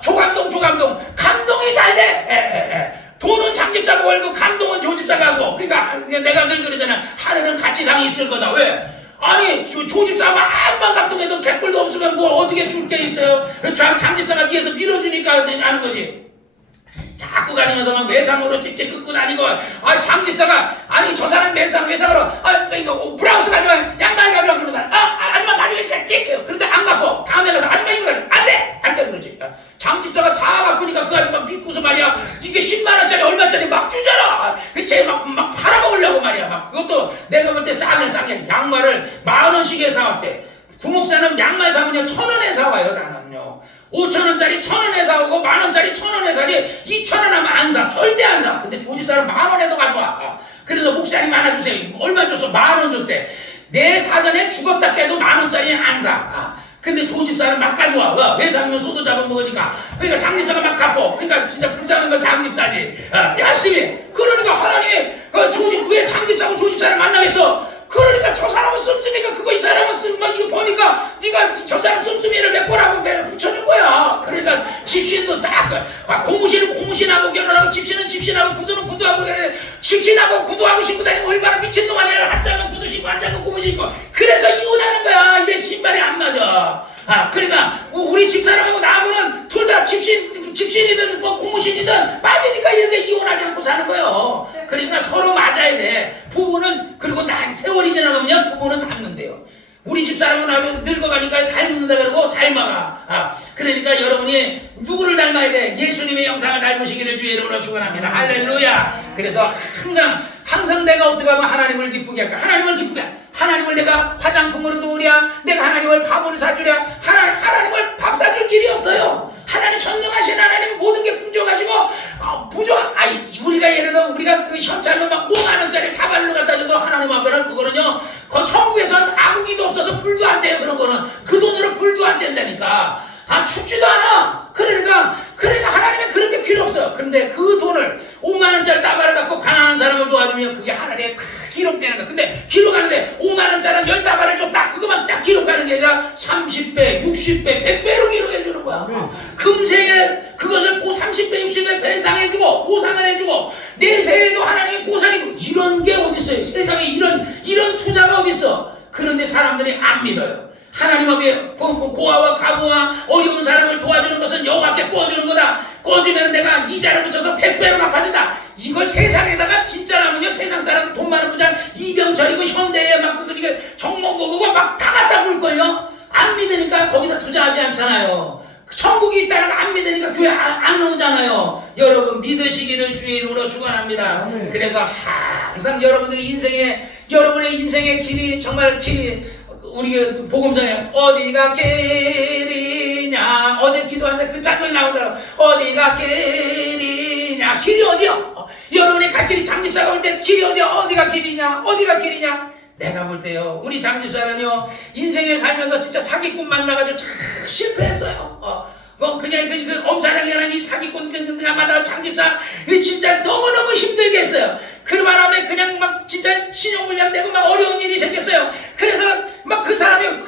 조감동. 감동이 잘 돼. 돈은 장집사가 벌고 감동은 조집사가 하고. 그러니까 내가 늘 그러잖아. 하늘은 가치상이 있을 거다. 왜? 아니 조집사가 암만 감동해도 개뿔도 없으면 뭐 어떻게 줄 게 있어요? 장집사가 뒤에서 밀어주니까 하는 거지. 자꾸 가리면서 막 외상으로 찝찝 긋고 다니고, 장집사가 저 사람 외상으로 이거 브라우스 가져와, 양말 가져와. 그러면서 아줌마 나중에 찍게요. 그런데 안 갚어. 다음에 가서 아줌마 이거 안돼 그러지. 장집사가 다 갚으니까 그 아줌마 믿고서 말이야, 이게 10만원짜리 얼마짜리 막 주잖아. 쟤 막 팔아먹으려고 말이야. 막 그것도 내가 볼 때 싸게 양말을 10,000원씩에 사왔대. 구목사는 양말 사면요 1,000원에 사와요. 나는요 5,000원짜리 1,000원에 사오고 10,000원짜리 1,000원에 사지 2,000원 하면 안 사. 절대 안 사. 근데 조집사는 10,000원에도 가져와. 그래서 목사님 하나 주세요. 얼마 줬어? 10,000원 줬대. 내 사전에 죽었다 깨도 10,000원짜리 안 사. 근데 조집사는 막 가져와. 왜 사면 소도 잡아먹으니까. 그러니까 장집사가 막 갚어. 그러니까 진짜 불쌍한 건 장집사지. 열심히. 그러니까 하나님이 왜 장집사하고 조집사를 만나겠어? 그러니까 저 사람은 씀씀이니까 그거 이 사람은 이거 보니까 네가 저 사람 씀씀이를 몇 번하고 붙여준 거야. 그러니까 집신도 딱 고무신은 고무신하고 결혼하고 집신은 집신하고 구두는 구두하고 집신하고 구두하고 신고 다니면 얼마나 미친놈 아니야. 한 짝은 구두 신고 한 짝은 고무신 신고. 그래서 이혼하는 거야. 이게 신발이 안 맞아. 그러니까 우리 집사람하고 나하고는 둘 다 집신이든 뭐 고무신이든 맞으니까 이렇게 이혼하지 않고 사는 거예요. 그러니까 서로 맞아야 돼. 부부는, 그리고 세월이 지나가면 부부는 닮는데요. 우리 집사람은 나도 늙어가니까 닮는다 그러고 닮아가. 그러니까 여러분이 누구를 닮아야 돼? 예수님의 형상을 닮으시기를 주의 이름으로 축원합니다. 할렐루야. 그래서 항상 내가 어떻게 하면 하나님을 기쁘게 할까? 하나님을 기쁘게 할까? 하나님을 내가 화장품으로 도우랴? 내가 하나님을 밥으로 사주랴? 하나님을 밥 사줄 길이 없어요. 하나님 전능하신 하나님 모든 게 풍족하시고 우리가 예를 들어 우리가 그 현찰로 막 50,000원짜리 다발로 갖다 줘도 하나님 앞에는 그거는요, 그 천국에선 아무기도 없어서 불도 안 떼요. 그런 거는 그 돈으로 불도 안 뗀다니까. 춥지도 않아. 그러니까 하나님은 그런 게 필요 없어. 근데 그 돈을 5만 원짜리 다발을 갖고 가난한 사람을 도와주면 그게 하나님의 다 기록되는 거야. 근데 기록하는데 5만 원짜리 10다발을 줬다. 그것만 딱 기록하는 게 아니라 30배, 60배, 100배로 기록해 주는 거야. 금세에 그것을 30배, 60배 배상해주고 보상을 해주고 내 세에도 하나님이 보상해주고 이런 게 어딨어요? 세상에 이런 투자가 어딨어? 그런데 사람들이 안 믿어요. 하나님 앞에 고아와 가부와 어려운 사람을 도와주는 것은 여호와께 구워주는 거다. 구워주면 내가 이자를 붙여서 100배로 갚아준다. 이걸 세상에다가 진짜라면요, 세상 사람들 돈 많은 부장 이병철이고 현대에 막 그게 정몽고고 막 다 갖다 볼걸요. 안 믿으니까 거기다 투자하지 않잖아요. 천국이 있다는 거 안 믿으니까 교회 안 나오잖아요. 여러분 믿으시기를 주의 이름으로 축원합니다. 그래서 항상 여러분의 인생의 길이 정말 길이 우리 복음성에 어디가 길이냐 어제 기도하는데 그 찬송이 나오더라고. 어디가 길이냐 길이 어디야? 여러분이 갈 길이 장집사가 올 때 길이 어디야? 어디가 길이냐? 내가 볼 때요 우리 장집사는요 인생에 살면서 진짜 사기꾼 만나가지고 참 실패했어요. 그냥 그 엄사랑이라는 이 사기꾼 만나가 장집사 진짜 너무너무 힘들게 했어요. 그 바람에 그냥 막 진짜 신용불량되고 막 어려운 일이 생겼어요. 그래서 막 그 사람이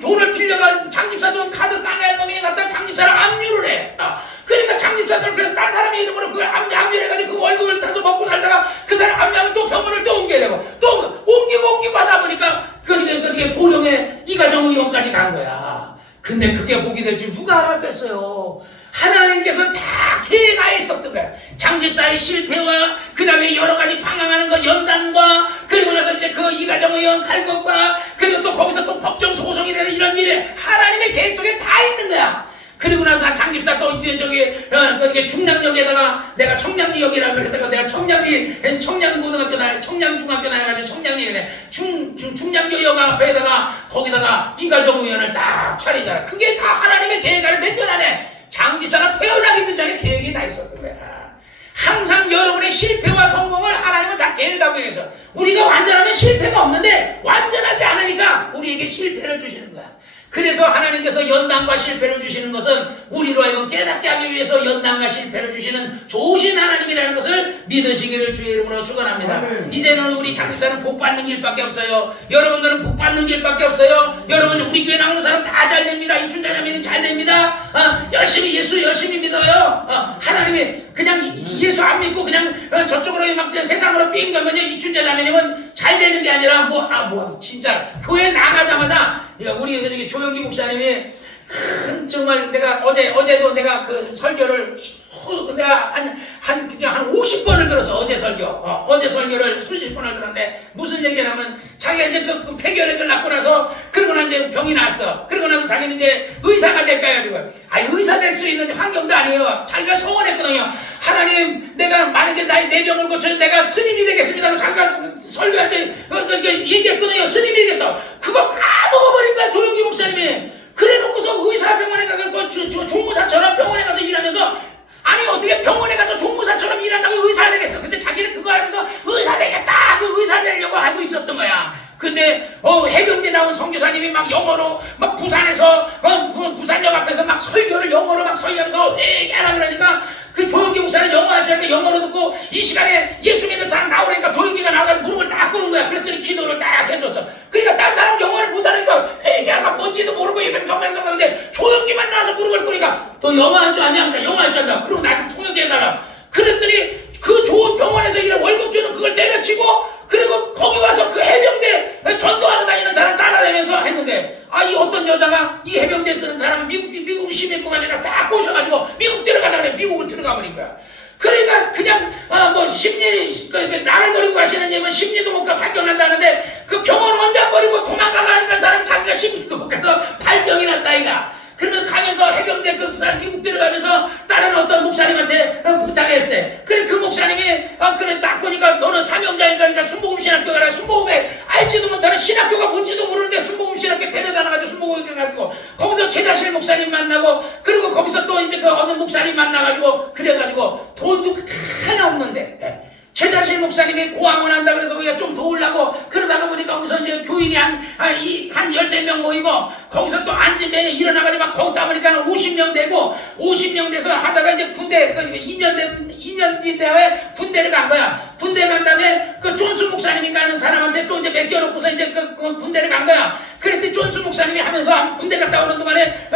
돈을 빌려가 장집사 돈 카드 까낸 놈이 갖다 장집사를 압류를 해. 그러니까 장집사들 그래서 딴 사람의 이름으로 그 압류를 해가지고 그 월급을 타서 먹고 살다가 그 사람 압류하면 또 병원을 또 옮겨야 되고 또 옮기고 하다 보니까 그게 보령에 이가정의원까지 간 거야. 근데 그게 복이 될 줄 누가 알았겠어요. 하나님께서 다 계획하에 있었던 거야. 장집사의 실패와 그 다음에 여러 가지 방황하는 거 연단과 그리고 나서 이제 그 이가정의원 갈 것과 그리고 또 거기서 또 법정 소송이 되는 이런 일이 하나님의 계획 속에 다 있는 거야. 그리고 나서 장집사 또 저기 중량역에다가 내가 청량리역이라 그랬다가 내가 청량고등학교 청량중학교 나와가지고 청량리역에 중량역 앞에다가 거기다가 이가정의원을 딱 차리잖아. 그게 다 하나님의 계획 안에 몇 년 안에 장집사가 태어나기 전에 계획이 다 있었던 거야. 항상 여러분의 실패와 성공을 하나님은 다 계획하고 계셔. 우리가 완전하면 실패가 없는데 완전하지 않으니까 우리에게 실패를 주시는 거야. 그래서 하나님께서 연단과 실패를 주시는 것은 우리로 하여금 깨닫게 하기 위해서 연단과 실패를 주시는 좋으신 하나님이라는 것을 믿으시기를 주의 이름으로 축원합니다. 이제는 우리 장집사는 복 받는 길밖에 없어요. 여러분들은 복 받는 길밖에 없어요. 여러분 우리 교회 나오는 사람 다 잘 됩니다. 이춘자 자매님 잘 됩니다. 열심히 예수 열심히 믿어요. 하나님이 그냥 예수 안 믿고 그냥 저쪽으로 막 세상으로 삥 가면요 이춘자 자매님은 잘 되는 게 아니라 진짜 교회 나가자마자 우리 조영기 목사님이 정말 내가 어제도 내가 그 설교를 내가 한 50번을 들었어. 어제 설교를 수십 번을 들었는데 무슨 얘기냐면 자기가 이제 그 폐결핵을 낳고 나서 그러고 나 이제 병이 났어. 그러고 나서 자기는 이제 의사가 될까 해가지고 의사 될 수 있는 환경도 아니에요. 자기가 소원했거든요. 하나님 내가 만약에 내 병을 고쳐 내가 스님이 되겠습니다. 자기가 설교할 때 얘기했거든요. 스님이 되겠다. 그거 다 먹어버린 거야 조영기 목사님이. 그래놓고서 의사병원에 가서 종무사처럼 병원에 가서 일하면서 아니 어떻게 병원에 가서 종무사처럼 일한다고 의사 되겠어. 근데 자기는 그거 하면서 의사 되겠다 그 의사 되려고 알고 있었던 거야. 근데 해병대 나온 선교사님이 막 영어로 막 부산에서 부산역 앞에서 막 설교를 영어로 막 설교하면서 회개하라 그러니까 그 조영기 목사는 영어 할 줄 알고 영어로 듣고 이 시간에 예수 믿는 사람 나오니까 조영기가 나와서 무릎을 딱 꿇은 거야. 그랬더니 기도를 딱 해줬어. 그러니까 딴 사람 영어를 못하니까 회개하가 뭔지도 모르고 맹성맹성하는데 조영기만 나와서 무릎을 꿇으니까 너 영어 할 줄 아냐? 그러니까 영어 할 줄 안다. 그리고 나 좀 통역해달라. 그랬더니 그 좋은 병원에서 일한 월급 주는 그걸 때려치고 그리고 거기 와서 그 해병대 전도하러 다니는 사람 따라다니면서 했는데 이 어떤 여자가 이 해병대 쓰는 사람은 미국 시민권가 제가 싹 꼬셔가지고 미국 들어가자 그래. 미국을 들어가 버린 거야. 그러니까 그냥 심리 나를 버리고 가시는 님은 심리도 못 가 발병한다는데 그 병원 원장 버리고 도망가가니까 사람 자기가 심리도 못 가서 발병이 났다 이가. 그러면 가면서 해병대 그 미국 들어가면서 다른 어떤 목사님한테 부탁했대. 그래 그 목사님이 그래 딱 보니까 너는 사명자인가 그러니까 순복음 신학교 가라. 순복음에 알지도 못하는 신학교가 뭔지도 모르는데 순복음 신학교 데려다 놔가지고 순복음 가르치고 거기서 최자실 목사님 만나고 그리고 거기서 또 이제 그 어느 목사님 만나가지고 그래가지고 돈도 하나 없는데 최자실 목사님이 고항을 한다 그래서 우리가 좀 도우려고 그러다가 보니까 거기서 이제 교인이 한 10명 모이고 거기서 또 안진뱅에 일어나가지고 막 거기다 보니까 50명 되고 50명 돼서 하다가 이제 군대 2년 뒤 대회 군대를 간 거야. 군대 간 다음에 그 존스 목사님이 가는 사람한테 또 이제 맡겨놓고서 이제 그 군대를 간 거야. 그랬더니 존스 목사님이 하면서 군대 갔다 오는 동안에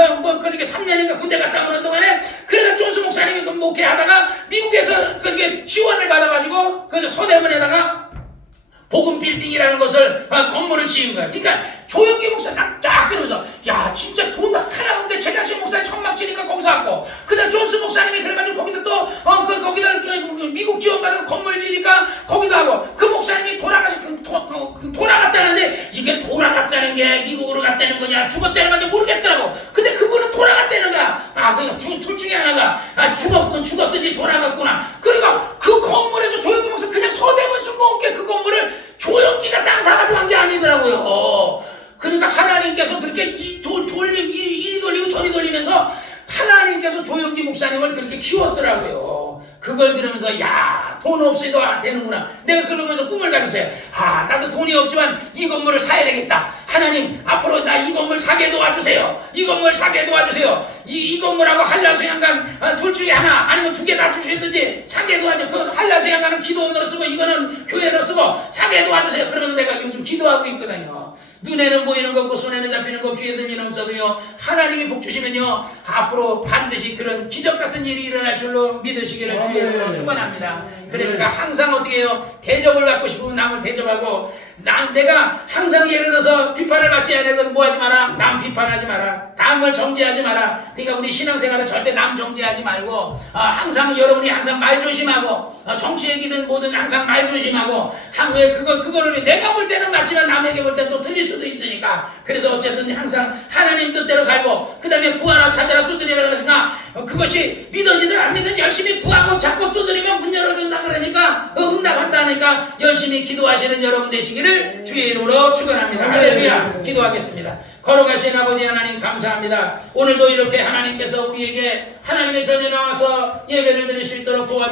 그저께 3년인가 군대 갔다 오는 동안에 그래가 존스 목사님이 그 목회하다가 미국에서 그저께 지원을 받아가지고 그 서대문에다가 복음 빌딩이라는 것을 건물을 지은 거야. 그러니까 조영기 목사 딱 들으면서 야 진짜 돈 하나 없는데 최자실 목사님 천막 치니까 거기서 하고 그다음 존스 목사님이 그래가지고 거기다 또 거기다 미국 지원받은 건물 지니까 거기도 하고 그 목사님이 돌아갔다는데 이게 돌아갔다는 게 미국으로 갔다는 거냐 죽었다는 건지 모르겠더라고. 근데 그분은 돌아갔다는 거야. 그러니까 둘 중에 하나가 죽었든지 돌아갔구나. 그러니까 그 건물에서 조영기 목사 그냥 서대문 순복음교회 그 건물을 조영기가 땅 사가지고 한 게 아니더라고요. 그러니까 하나님께서 그렇게 이리 돌리고 저리 돌리면서 하나님께서 조영기 목사님을 그렇게 키웠더라고요. 그걸 들으면서 야, 돈 없이도 안 되는구나. 내가 그러면서 꿈을 가졌어요. 나도 돈이 없지만 이 건물을 사야 되겠다. 하나님 앞으로 나 이 건물 사게 도와주세요. 이 건물 사게 도와주세요. 이 건물하고 한라수양관 둘 중에 하나 아니면 두 개 다 주시든지 사게 도와줘. 그 한라수양관은 기도원으로 쓰고 이거는 교회로 쓰고 사게 도와주세요. 그러면서 내가 요즘 기도하고 있거든요. 눈에는 보이는 거 없고 손에는 잡히는 거 귀에 들리는 없어도요 하나님이 복 주시면요 앞으로 반드시 그런 기적 같은 일이 일어날 줄로 믿으시기를 주의 이름으로 축원합니다. 그러니까 항상 어떻게 해요? 대접을 받고 싶으면 남을 대접하고 내가 항상 예를 들어서 비판을 받지 않으면 뭐하지 마라. 남 비판하지 마라. 남을 정죄하지 마라. 그러니까 우리 신앙생활은 절대 남 정죄하지 말고 항상 여러분이 항상 말 조심하고 정치 얘기든 뭐든 항상 말 조심하고 왜 그거를 내가 볼 때는 맞지만 남에게 볼 때 또 틀릴 수도 있으니까 그래서 어쨌든 항상 하나님 뜻대로 살고 그 다음에 구하라 찾아라 두드리라 그러니까 그것이 믿어지든 안 믿어지든 열심히 구하고 자꾸 두드리면 문 열어준다 그러니까 응답한다니까 열심히 기도하시는 여러분 되시기를 주의 이름으로 축원합니다. 할렐루야. 기도하겠습니다. 걸어가신 아버지 하나님 감사합니다. 오늘도 이렇게 하나님께서 우리에게 하나님의 전에 나와서 예배를 드릴 수 있도록 도와주시옵소서.